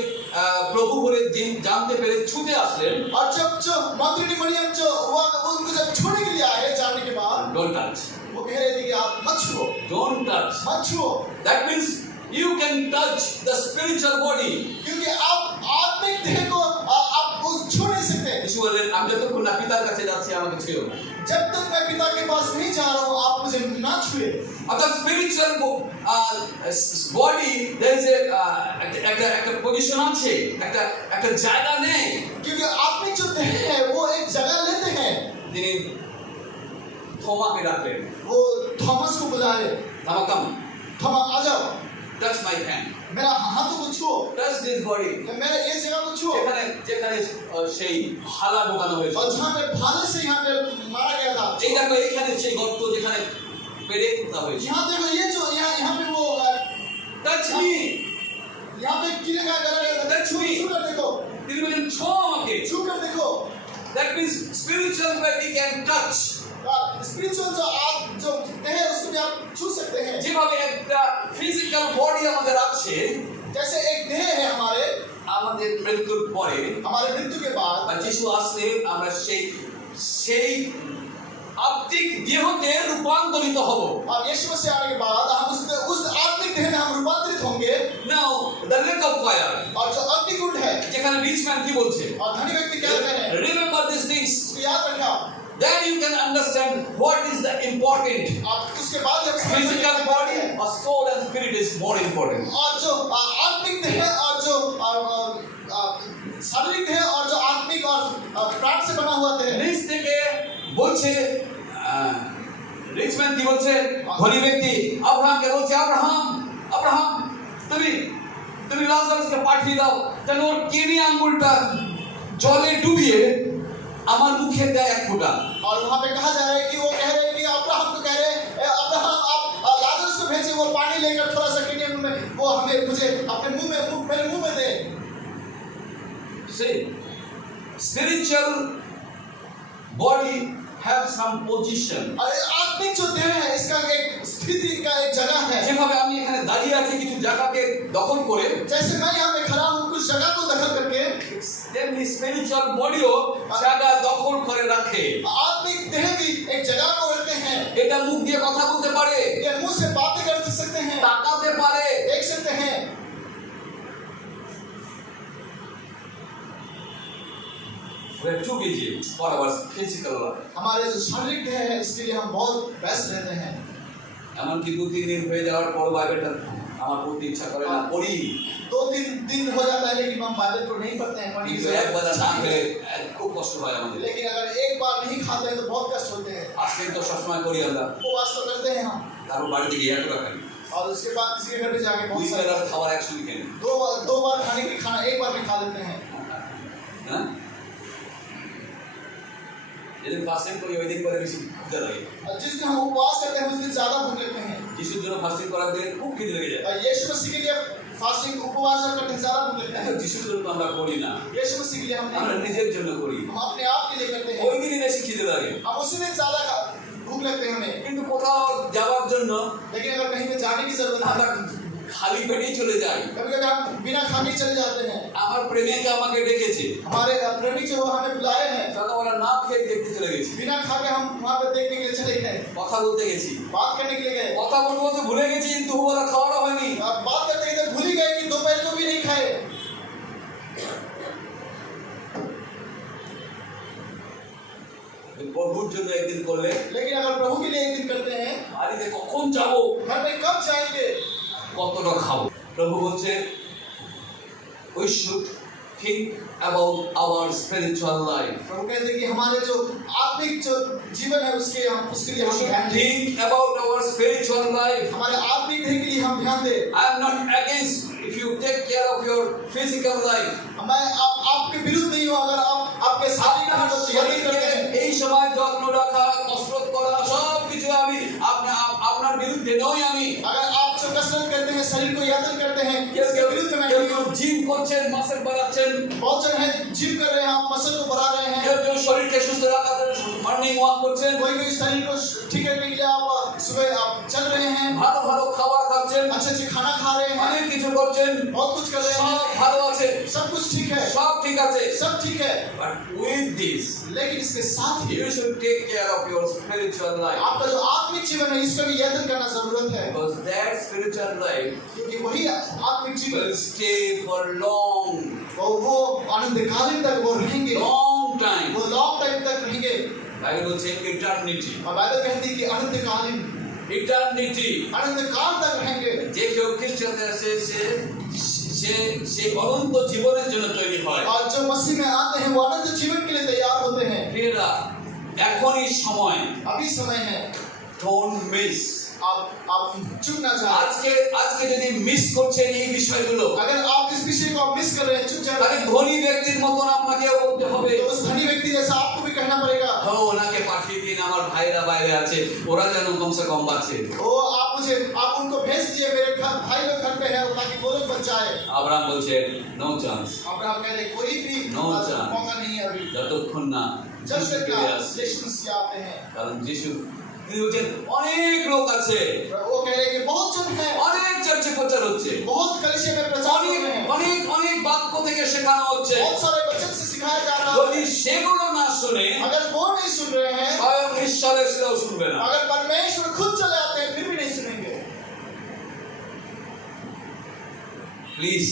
প্রভু বলে জানতে পেরে ছুটে আসলেন, और जब जो मंत्रिनी मरियम जो वो उनको जब छूने के लिए आए जानने के बाद don't touch, वो कह रहे थे कि आप मत छुओ, don't touch. मत छुओ, That means you can touch the spiritual body. क्योंकि आप आत्मिक देह को आप छू नहीं सकते। যিশু বললেন, আমি যতক্ষণ না পিতার কাছে যাচ্ছি আমাকে ছুঁয়ো না। जब तक मैं पिता के पास नहीं जा रहा हूँ आप मुझे ना छुए। অর্থাৎ স্পিরিচুয়াল বডি there is একটা পজিশন আছে, একটা জায়গা নেই। क्योंकि आत्मिक जो देह है वो एक जगह लेते हैं। তিনি থমাকে ডাকলেন, वो थॉमस को बुलाए, থামা কাম, थॉमस आ जाओ, টাচ মাই হ্যান্ড, मेरा हाथों को छुओ, টাচ দিস বডি। मेरा ये जगह को छुओ। যেখানে সেই হালা ঢোকানো হয়েছে, और जहाँ पे भाले से यहाँ पे मारा गया था, এই দেখো এইখানে সেই গর্ত যেখানে পেড়ে পোতা হয়েছে। यहाँ देखो ये जो यहाँ पे वो টাচ মি, यहाँ पे कीड़े का गला गया था, छू कर देखो, তিনি বলেন ছো আমাকে। छू कर देखो। That means spiritual body can touch. Spiritual जो देह है उसको भी आप छू सकते हैं। যেভাবে একটা ফিজিক্যাল বডি আমাদের আছে, जैसे एक देह है আমাদের মৃত্যুর পরে हमारे मृत्यु के बाद বা যিশু আসলে আমরা সেই আত্মিক দেহতে রূপান্তরিত হব। और यीशु मसीह आने के बाद हम उस आत्मिक देह में हम रूपांतरित होंगे। Now the lake of fire, और जो अग्निकुंड है যেখানে রিচ ম্যান কি বলছে, और धनी व्यक्ति क्या कहते हैं, remember these things, इसको याद रखना। then you can understand what is the important. आप उसके बाद जब Physical body or soul and spirit is more important. और जो आत्मिक देह और जो शारीरिक देह और जो आत्मिक और प्राण से बना हुआ देह, নিচ থেকে বলছে রিচ ম্যান কি বলছে, ধনী ব্যক্তি আব্রাহামকে বলছে, আব্রাহাম তুমি লাজারাসকে পাঠিয়ে দাও যেন ওর কিডনি আঙ্গুলটা জলে ডুবিয়ে আমার মুখে দেয় এক ফোঁটা। और वहाँ पे कहा जा रहा है कि वो कह रहे हैं कि अब्राहम को कह रहे हैं, अब्राहम आप लाजरस को भेजे वो पानी लेकर थोड़ा सा किने में वो हमें मुझे अपने मेरे मुंह में दे। See, spiritual body have some position. आत्मिक जो देह है इसका एक स्थिति का एक जगह है। যেভাবে আমি এখানে দাঁড়িয়ে আছি কিছু জায়গাকে দখল করে, जैसे मैं यहाँ पे खड़ा हूँ कुछ जगह को दखल करके, তেমনি স্পিরিচুয়াল বডিও জায়গা দখল করে রাখে। आत्मिक देह भी एक जगह को रखते हैं। এটা মুখ দিয়ে কথা বলতে পারে, ये मुंह से बातें कर सकते हैं, তাকাতে পারে, देख सकते हैं। We are too busy for our physical life. हमारे जो शारीरिक देह है इसके लिए हम बहुत व्यस्त रहते हैं। এমনকি 2-3 দিন হয়ে যাওয়ার পর বাইবেলটা আমার পড়তে ইচ্ছা করে না, পড়ি। 2-3 दिन हो जाता है लेकिन हम बाइबल को नहीं पढ़ते हैं। কিন্তু একবার না খেলে খুব কষ্ট হয় আমাদের। लेकिन अगर एक बार नहीं खाते हैं तो बहुत कष्ट होते हैं। আজকে তো সবসময় করি আমরা, उपवास तो करते हैं हम, তারপর বাড়ি থেকে এত টাকা খাই, और उसके बाद किसी के घर पे जाके बहुत দুই सारे বেলার খাবার একসঙ্গে খাই না। दो बार खाने की खाना एक बार में खा लेते हैं। হ্যাঁ, যেদিন ফাস্টিং করি ওই দিন করে বেশি খিদে লাগে। और जिस दिन हम उपवास करते हैं उस दिन ज्यादा भूख लगते हैं। যিশুর জন্য ফাস্টিং করার দিন খুব খিদে লেগে যায়। और यीशु मसीह के लिए फास्टिंग उपवास जब करते हैं ज्यादा भूख लगता है। যিশুর জন্য তো আমরা করি না, यीशु मसीह के लिए हम আমরা नहीं, নিজের জন্য করি। हम अपने आप के लिए करते हैं। ওই দিনই বেশি খিদে লাগে। हम उसी दिन ज्यादा भूख लगते हैं हमें। কিন্তু কোথাও যাওয়ার জন্য लेकिन अगर कहीं पे जाने की जरूरत है, আমরা খালি পেটেই চলে যাই। कभी कभी हम बिना खाने ही चले जाते हैं। আমার প্রেমিকা আমাকে ডেকেছে, हमारे प्रेमी जो हमें बुलाए हैं, সকালবেলা না খেয়ে দেখতে चले গেছি, बिना खा के हम वहाँ पे देखने के लिए चले गए, কথা বলতে গেছি, बात करने के लिए गए। কথা বলতে বলতে ভুলে গেছি কিন্তু ওরা খাওয়াটা হয়নি। अब बात करते करते भूल ही गए कि दोपहर को भी नहीं खाए। প্রভুর জন্য একদিন করলে लेकिन अगर प्रभु के लिए एक दिन करते हैं, বাড়িতে কখন যাব, घर में कब जाएंगे, কতটা খাবো। প্রভু বলছে we should think about our spiritual life. प्रभु कहते हैं कि हमारे जो आत्मिक जो जीवन है उसके लिए We हम should ध्यान दें। think about our spiritual life. हमारे आत्मिक देह के लिए हम ध्यान दें। I am not against if you take care of your physical life. मैं आपके विरुद्ध नहीं हूँ अगर आप आपके शारीरिक আপনার को यदि करते শরীরকে हैं। এই সময় যত্ন রাখা, কসরত করা সব কিছু আমি আপনার বিরুদ্ধে নই আমি। अगर आप जो कसरत करते हैं, शरीर को यत्न करते हैं, इसके विरुद्ध में কেউ नहीं কেউ हूँ। জিম করছেন, মাসল বাড়াচ্ছেন, बहुत जन है जिम कर रहे हैं, आप मसल को बढ़ा रहे हैं। কেউ কেউ শরীরকে সুস্থ রাখার জন্য মর্নিং ওয়াক করছেন, कोई कोई शरीर को ठीक करने के लिए आप सुबह आप चल रहे हैं, ভালো ভালো খাবার খাচ্ছেন, अच्छे अच्छे खाना खा रहे हैं, অনেক কিছু করছেন, बहुत कुछ कर रहे সব हैं, ভালো আছে, सब कुछ ठीक है, সব ঠিক আছে। सब ठीक है। But with this, लेकिन इसके साथ ही you should take care of your spiritual life. आपका जो आत्मिक जीवन है इसका भी यत्न करना जरूरत है, Because that spiritual life क्योंकि वही आत्मिक जीवन will stay for long, वो अनंतकालीन तक वो रहेंगे, long time. वो लॉन्ग टाइम तक रहेंगे। बाइबल বলছে eternity. और बाइबल कहती है कि अनंतकालीन Eternity. अनंतकाल तक रहेंगे। যে কেউ খ্রিস্টানতে আসে সে অনন্ত জীবনের জন্য তৈরি হয়। और जो मसीह में आते हैं वो अनंत जीवन के लिए तैयार होते हैं। প্রিয়রা, এখনই সময়, अभी समय है, don't miss. आप चुप ना जाए। আজকে যদি মিস করছেন এই বিষয়গুলো, अगर आप इस विषय को आप मिस कर रहे हैं, चुप जाए, তাহলে ধনী ব্যক্তির মতন আপনাকে বলতে হবে, तो उस धनी व्यक्ति जैसा आपको भी कहना पड़ेगा, ও ওনাকে পাঠিয়ে দিন, আমার ভাইরা বাইরে আছে, ওরা যেন কমসে কম বাঁচে। आप उनको भेज दिए, मेरे भाई लोग घर पे हैं ताकि वो लोग बच जाए। আব্রাহাম বলছে নো চান্স, अब्राहम कह रहे कोई भी No chance. मौका नहीं है अभी, যতক্ষণ না जब যিশু तक ফিরে আসছে। यीशु मसीह आते हैं। কারণ যিশু তিনি বলছেন অনেক লোক আছে, वो कह रहे हैं कि बहुत जन है, অনেক চর্চে প্রচার হচ্ছে, बहुत कलिसिया में प्रचार हो অনেক रहे हैं, অনেক অনেক বাক্য থেকে শেখানো হচ্ছে। बहुत सारे वचन से सिखाया जा रहा যদি है। সেগুলো না শুনে अगर वो नहीं सुन रहे हैं, স্বয়ং ঈশ্বরের সেটাও শুনবে না। अगर परमेश्वर खुद चले आते हैं फिर भी नहीं सुनेंगे। প্লিজ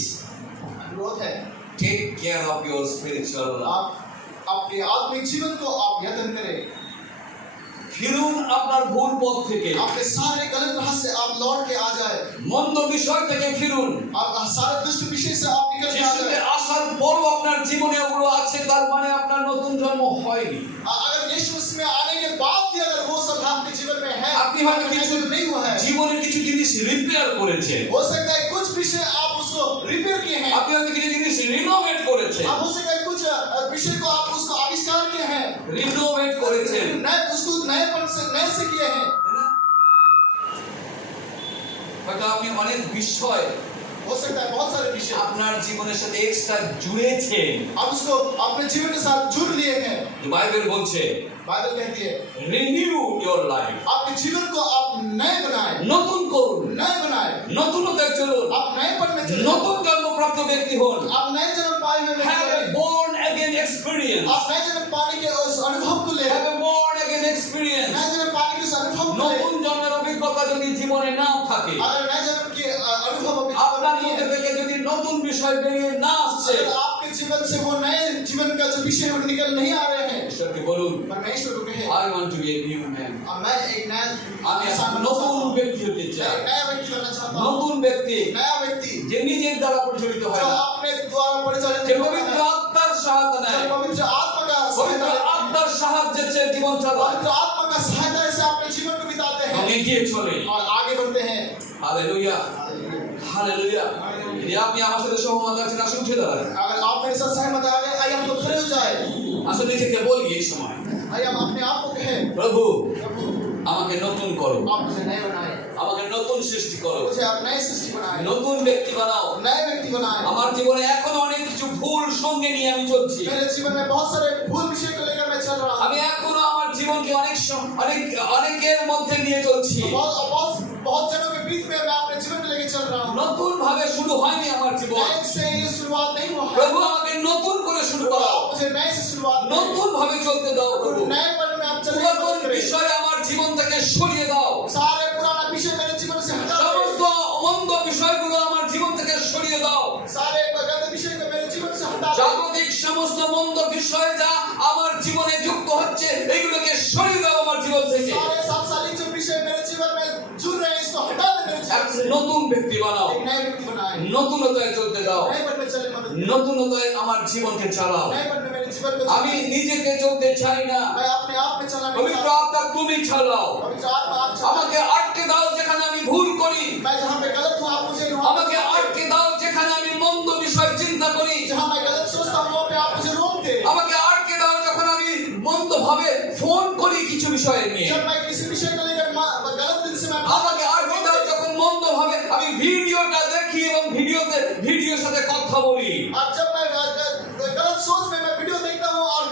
अनुरोध है, take care of your spiritual life. आप अपने आत्मिक जीवन को आप यत्न करें, ফিরুন আপনার ভুল পথ থেকে, आपके सारे गलत राह से आप लौट के आ जाए, মন্দ বিষয় থেকে ফিরুন। आप सारे दुष्ट विषय से आप निकल के आ যিশুকে जाए। আসার পরও আপনার জীবনে ওগুলো আছে, তার মানে আপনার নতুন জন্ম হয়নি। अगर यीशु मसीह में आने के बाद भी अगर वो सब आपके जीवन में है, আপনি হয়তো কিছু नहीं हुआ है, জীবনের কিছু জিনিস রিপেয়ার করেছেন, हो सकता है कुछ विषय आप उसको रिपेयर किए हैं, আপনি হয়তো কিছু জিনিস রিনোভেট করেছেন, आप हो सकता है कुछ विषय को आप उसको आविष्कार किए हैं, রিনোভেট করেছেন, नए उसको नए से किए हैं। হয়তো আপনি অনেক বিষয় हो सकता है बहुत सारे विषय আপনার জীবনের সাথে এক্সট্রা জুড়েছেন। आप उसको अपने जीवन के साथ जुड़ लिए हैं। বাইবেল বলছে बाइबल कहती है রিনিউ ইওর লাইফ, आपके जीवन को आप नए बनाए, নতুন করুন, नए बनाए, নতুনতায় চলুন, आप नएपन में चले, নতুন জন্মপ্রাপ্ত ব্যক্তি হন। आप नए जन्म पाए हुए व्यक्ति হ্যাভ এ बने। born again experience, आप नए जन्म पाने के उस अनुभव को ले, have a born again experience। नए जन्म पाने के उस अनुभव को ले। নতুন জন্মের অভিজ্ঞতা যদি জীবনে না থাকে, अगर नए जन्म के अनुभव अभी আপনার जीवन में মধ্যে है, থেকে যদি নতুন বিষয় বেরিয়ে না আসছে, अगर आपके जीवन से वो नए जीवन का जो विषय है वो निकल नहीं आ रहे हैं, ঈশ্বরকে বলুন, परमेश्वर को कहे I want to be a new man, अब मैं एक नया আমি इंसान এখন बनना चाहता নতুন हूं। ব্যক্তি হতে मैं চাই। एक नया व्यक्ति बनना चाहता हूं, নতুন ব্যক্তি नया व्यक्ति যে নিজের দ্বারা পরিচালিত जो হয় না, अपने द्वारा परिचालित যে नहीं होता পবিত্র है, আত্মার সহায়তা जो নেয়, पवित्र आत्मा का পবিত্র सहायता लेते हैं, আত্মার সাহায্যে সে জীবন চালায় पवित्र आत्मा का सहायता से अपने जीवन को बिताते এবং हैं এগিয়ে চলে। और आगे बढ़ते हैं। Hallelujah, hallelujah. যদি আপনি আমার সাথে সহমত আছেন, আসুন উঠে দাঁড়ান। अगर आप मेरे साथ सहमत आ गए, आइए हम तो खड़े हो जाए, আসলে নিজেকে বলি এই সময়, आइए हम अपने आप को कहें প্রভু प्रभु আমাকে নতুন করো, आप मुझे नए बनाए, আমাকে নতুন সৃষ্টি করো, मुझे आप नए सृष्टि बनाए, নতুন ব্যক্তি বানাও। नए व्यक्ति बनाए। আমার জীবনে এখনো অনেক কিছু ভুল সঙ্গে নিয়ে আমি চলছি। मेरे जीवन में बहुत सारे भूल विषय को लेकर मैं चल रहा আমি हूँ, এখনো আমার জীবনকে অনেকের মধ্যে নিয়ে চলছি। बहुत जनों के बीच में मैं अपने जीवन को लेकर चल रहा हूँ। নতুন ভাবে শুরু হয়নি আমার জীবন। नए से ये शुरुआत नहीं हुआ है, প্রভু আমাকে নতুন করে শুরু করো, आप मुझे नए से शुरुआत करें। নতুন ভাবে চলতে দাও প্রভু। नए पल में आप चलने की পুরাতন मदद करें। বিষয় আমার জীবন থেকে সরিয়ে দাও, सारे पुराना विषय मेरे जीवन से हटा दो, সমস্ত মন্দ বিষয়গুলো আমার জীবন থেকে সরিয়ে দাও। सारे गलत विषय को मेरे जीवन से हटा दो, জাগতিক সমস্ত মন্দ বিষয় যা আমার জীবনে যুক্ত হচ্ছে এগুলোকে সরিয়ে দাও আমার জীবন থেকে। सारे सांसारिक जो विषय मेरे जीवन में जुड़ रहे हैं इसको हटा दो मेरे এক जीवन से। নতুন ব্যক্তি বানাও, एक नए व्यक्ति बनाए, নতুনতায় চলতে দাও, नए पल में चलने मदद करें, নতুনতায় আমার জীবনকে চালাও। नए पल में मेरे जीवन को আমি चलाएं। নিজেকে চলতে চাই না, मैं अपने आप में चलाना পবিত্র चाहता আত্মা তুমি চালাও। हूं। पवित्र आत्मा आप चलाएं। আমাকে আটকে দাও যেখানে আমি ভুল করি, मैं जहाँ पे गलत हूँ आप मुझे वहाँ আমাকে আটকে দাও যেখানে আমি মন্দ বিষয় চিন্তা করি, जहाँ मैं गलत सोचता हूँ वहाँ पे आप मुझे रोक दे। আমাকে আটকে দাও যখন আমি মন্দ ভাবে ফোन করি কিছু বিষয় নিয়ে, जब मैं किसी विषय को लेकर गलत दिल से मैं আমাকে আটকে দাও যখন মন্দ ভাবে আমি ভিডিওটা দেখি এবং ভিডিওর সাথে কথা বলি। और जब मैं गलत सोच में मैं वीडियो देखता हूँ और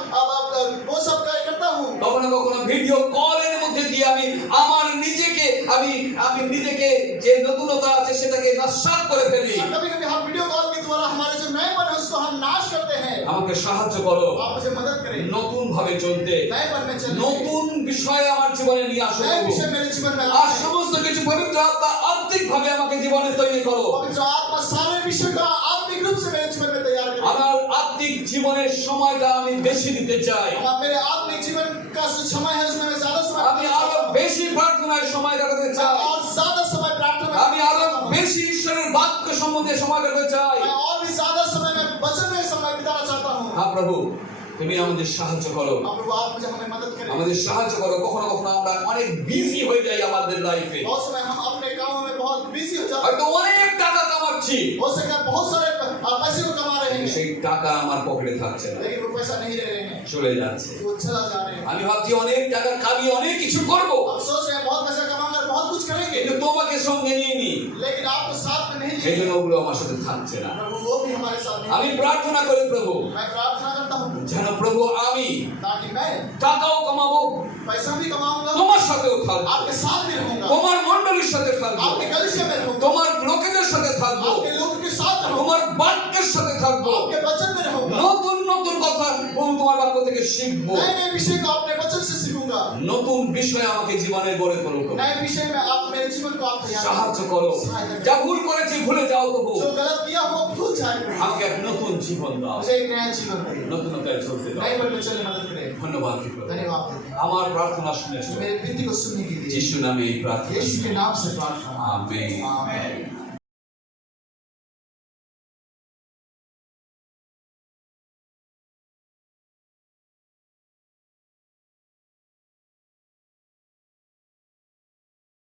वो सब करता हूँ, কখনো কখনো ভিডিও কলের মধ্যে দিয়ে আমি আমার নিজেকে নিজেকে যে নতুনতা আছে সেটাকে নস্বাত করে ফেলি। और कभी कभी हम वीडियो कॉल के द्वारा हमारे जो नएपन है उसको हम नाश करते हैं। আমাকে সাহায্য করো आप मुझे मदद करें নতুন ভাবে চলতে, नएपन में चलने, নতুন বিষয় আমার জীবনে নিয়ে আসো नए প্রভু। विषय मेरे जीवन में আর लाएं। সমস্ত কিছু পবিত্র আত্মা আত্মিক ভাবে আমাকে জীবনে তৈরি করো। पवित्र आत्मा सारे विषय का आत्मिक रूप से मेरे जीवन में तैयार करें। আমার আত্মিক জীবনের সময়টা আমি বেশি দিতে চাই। और मेरे आत्मिक जीवन का जो समय है उसमें मैं ज्यादा समय আমি আরো বেশি প্রার্থনায় সময় কাটাতে চাই। और ज्यादा समय प्रार्थना में আমি आरो বেশি ঈশ্বরের বাক্য সম্বন্ধে সময় কাটাতে চাই। मैं और भी ज्यादा समय में वचन में समय बिताना चाहता हूँ। হ্যাঁ প্রভু, তুমি আমাদের সাহায্য করো, अब प्रभु आप मुझे हमें मदद करें। আমাদের साহায্য করো। কখনো কখনো আমরা অনেক বিজি হয়ে যাই আমাদের লাইফে, बहुत समय हम अपने कामों में बहुत बिजी हो जाते हैं। হয়তো অনেক টাকা কামাচ্ছি, हो सकता है बहुत सारे पैसे को कमा रहे हैं, সেই টাকা আমার পকেটে থাকছে না, लेकिन वो पैसा नहीं ले रहे हैं, চলে যাচ্ছে। वो चला जा रहे हैं। আমি ভাবছি অনেক টাকা কামিয়ে অনেক কিছু করব, अब सोच रहे हैं बहुत पैसा कमाकर बहुत कुछ करेंगे, কিন্তু তোমাকে সঙ্গে নিয়ে নি, लेकिन आपको साथ में नहीं এই लेंगे। জন্য ওগুলো আমার সাথে থাকছে না। प्रभु वो भी हमारे साथ नहीं আমি है। প্রার্থনা করি প্রভু, मैं प्रार्थना करता हूँ যেন প্রভু আমি ताकि मैं টাকাও কামাবো, पैसा भी कमाऊंगा, তোমার সাথেও থাকবো, आपके साथ भी रहूंगा, তোমার মণ্ডলীর সাথে থাকবো, आपके कलिसिया में रहूंगा, তোমার লোকেদের সাথে থাকবো, आपके लोगों के साथ रहूंगा, তোমার বাক্যের সাথে থাকবো, आपके वचन में रहूंगा, নতুন নতুন কথা প্রভু তোমার বাক্য থেকে শিখবো, नए नए विषय को अपने वचन से सीखूंगा, নতুন বিষয় আমাকে জীবনে গড়ে তোলো প্রভু। नए विषय में आप मेरे जीवन को आप तैयार সাহায্য करें। করো, सहायता যা करें। ভুল करेছি ভুলে যাও প্রভু, जो गलत किया हो भूल जाए प्रभु। আমাকে এক নতুন জীবন দাও, मुझे एक नया जीवन दे, নতুনতায় চলতে দাও। नए पल में चलने मदद करें। ধন্যবাদ প্রভু, धन्यवाद देते हैं। আমার প্রার্থনা শুনেছো, मेरे विनती को सुनने के लिए যিশু নামে এই প্রার্থনা। यीशु के नाम से प्रार्थना। आमीन। आमीन।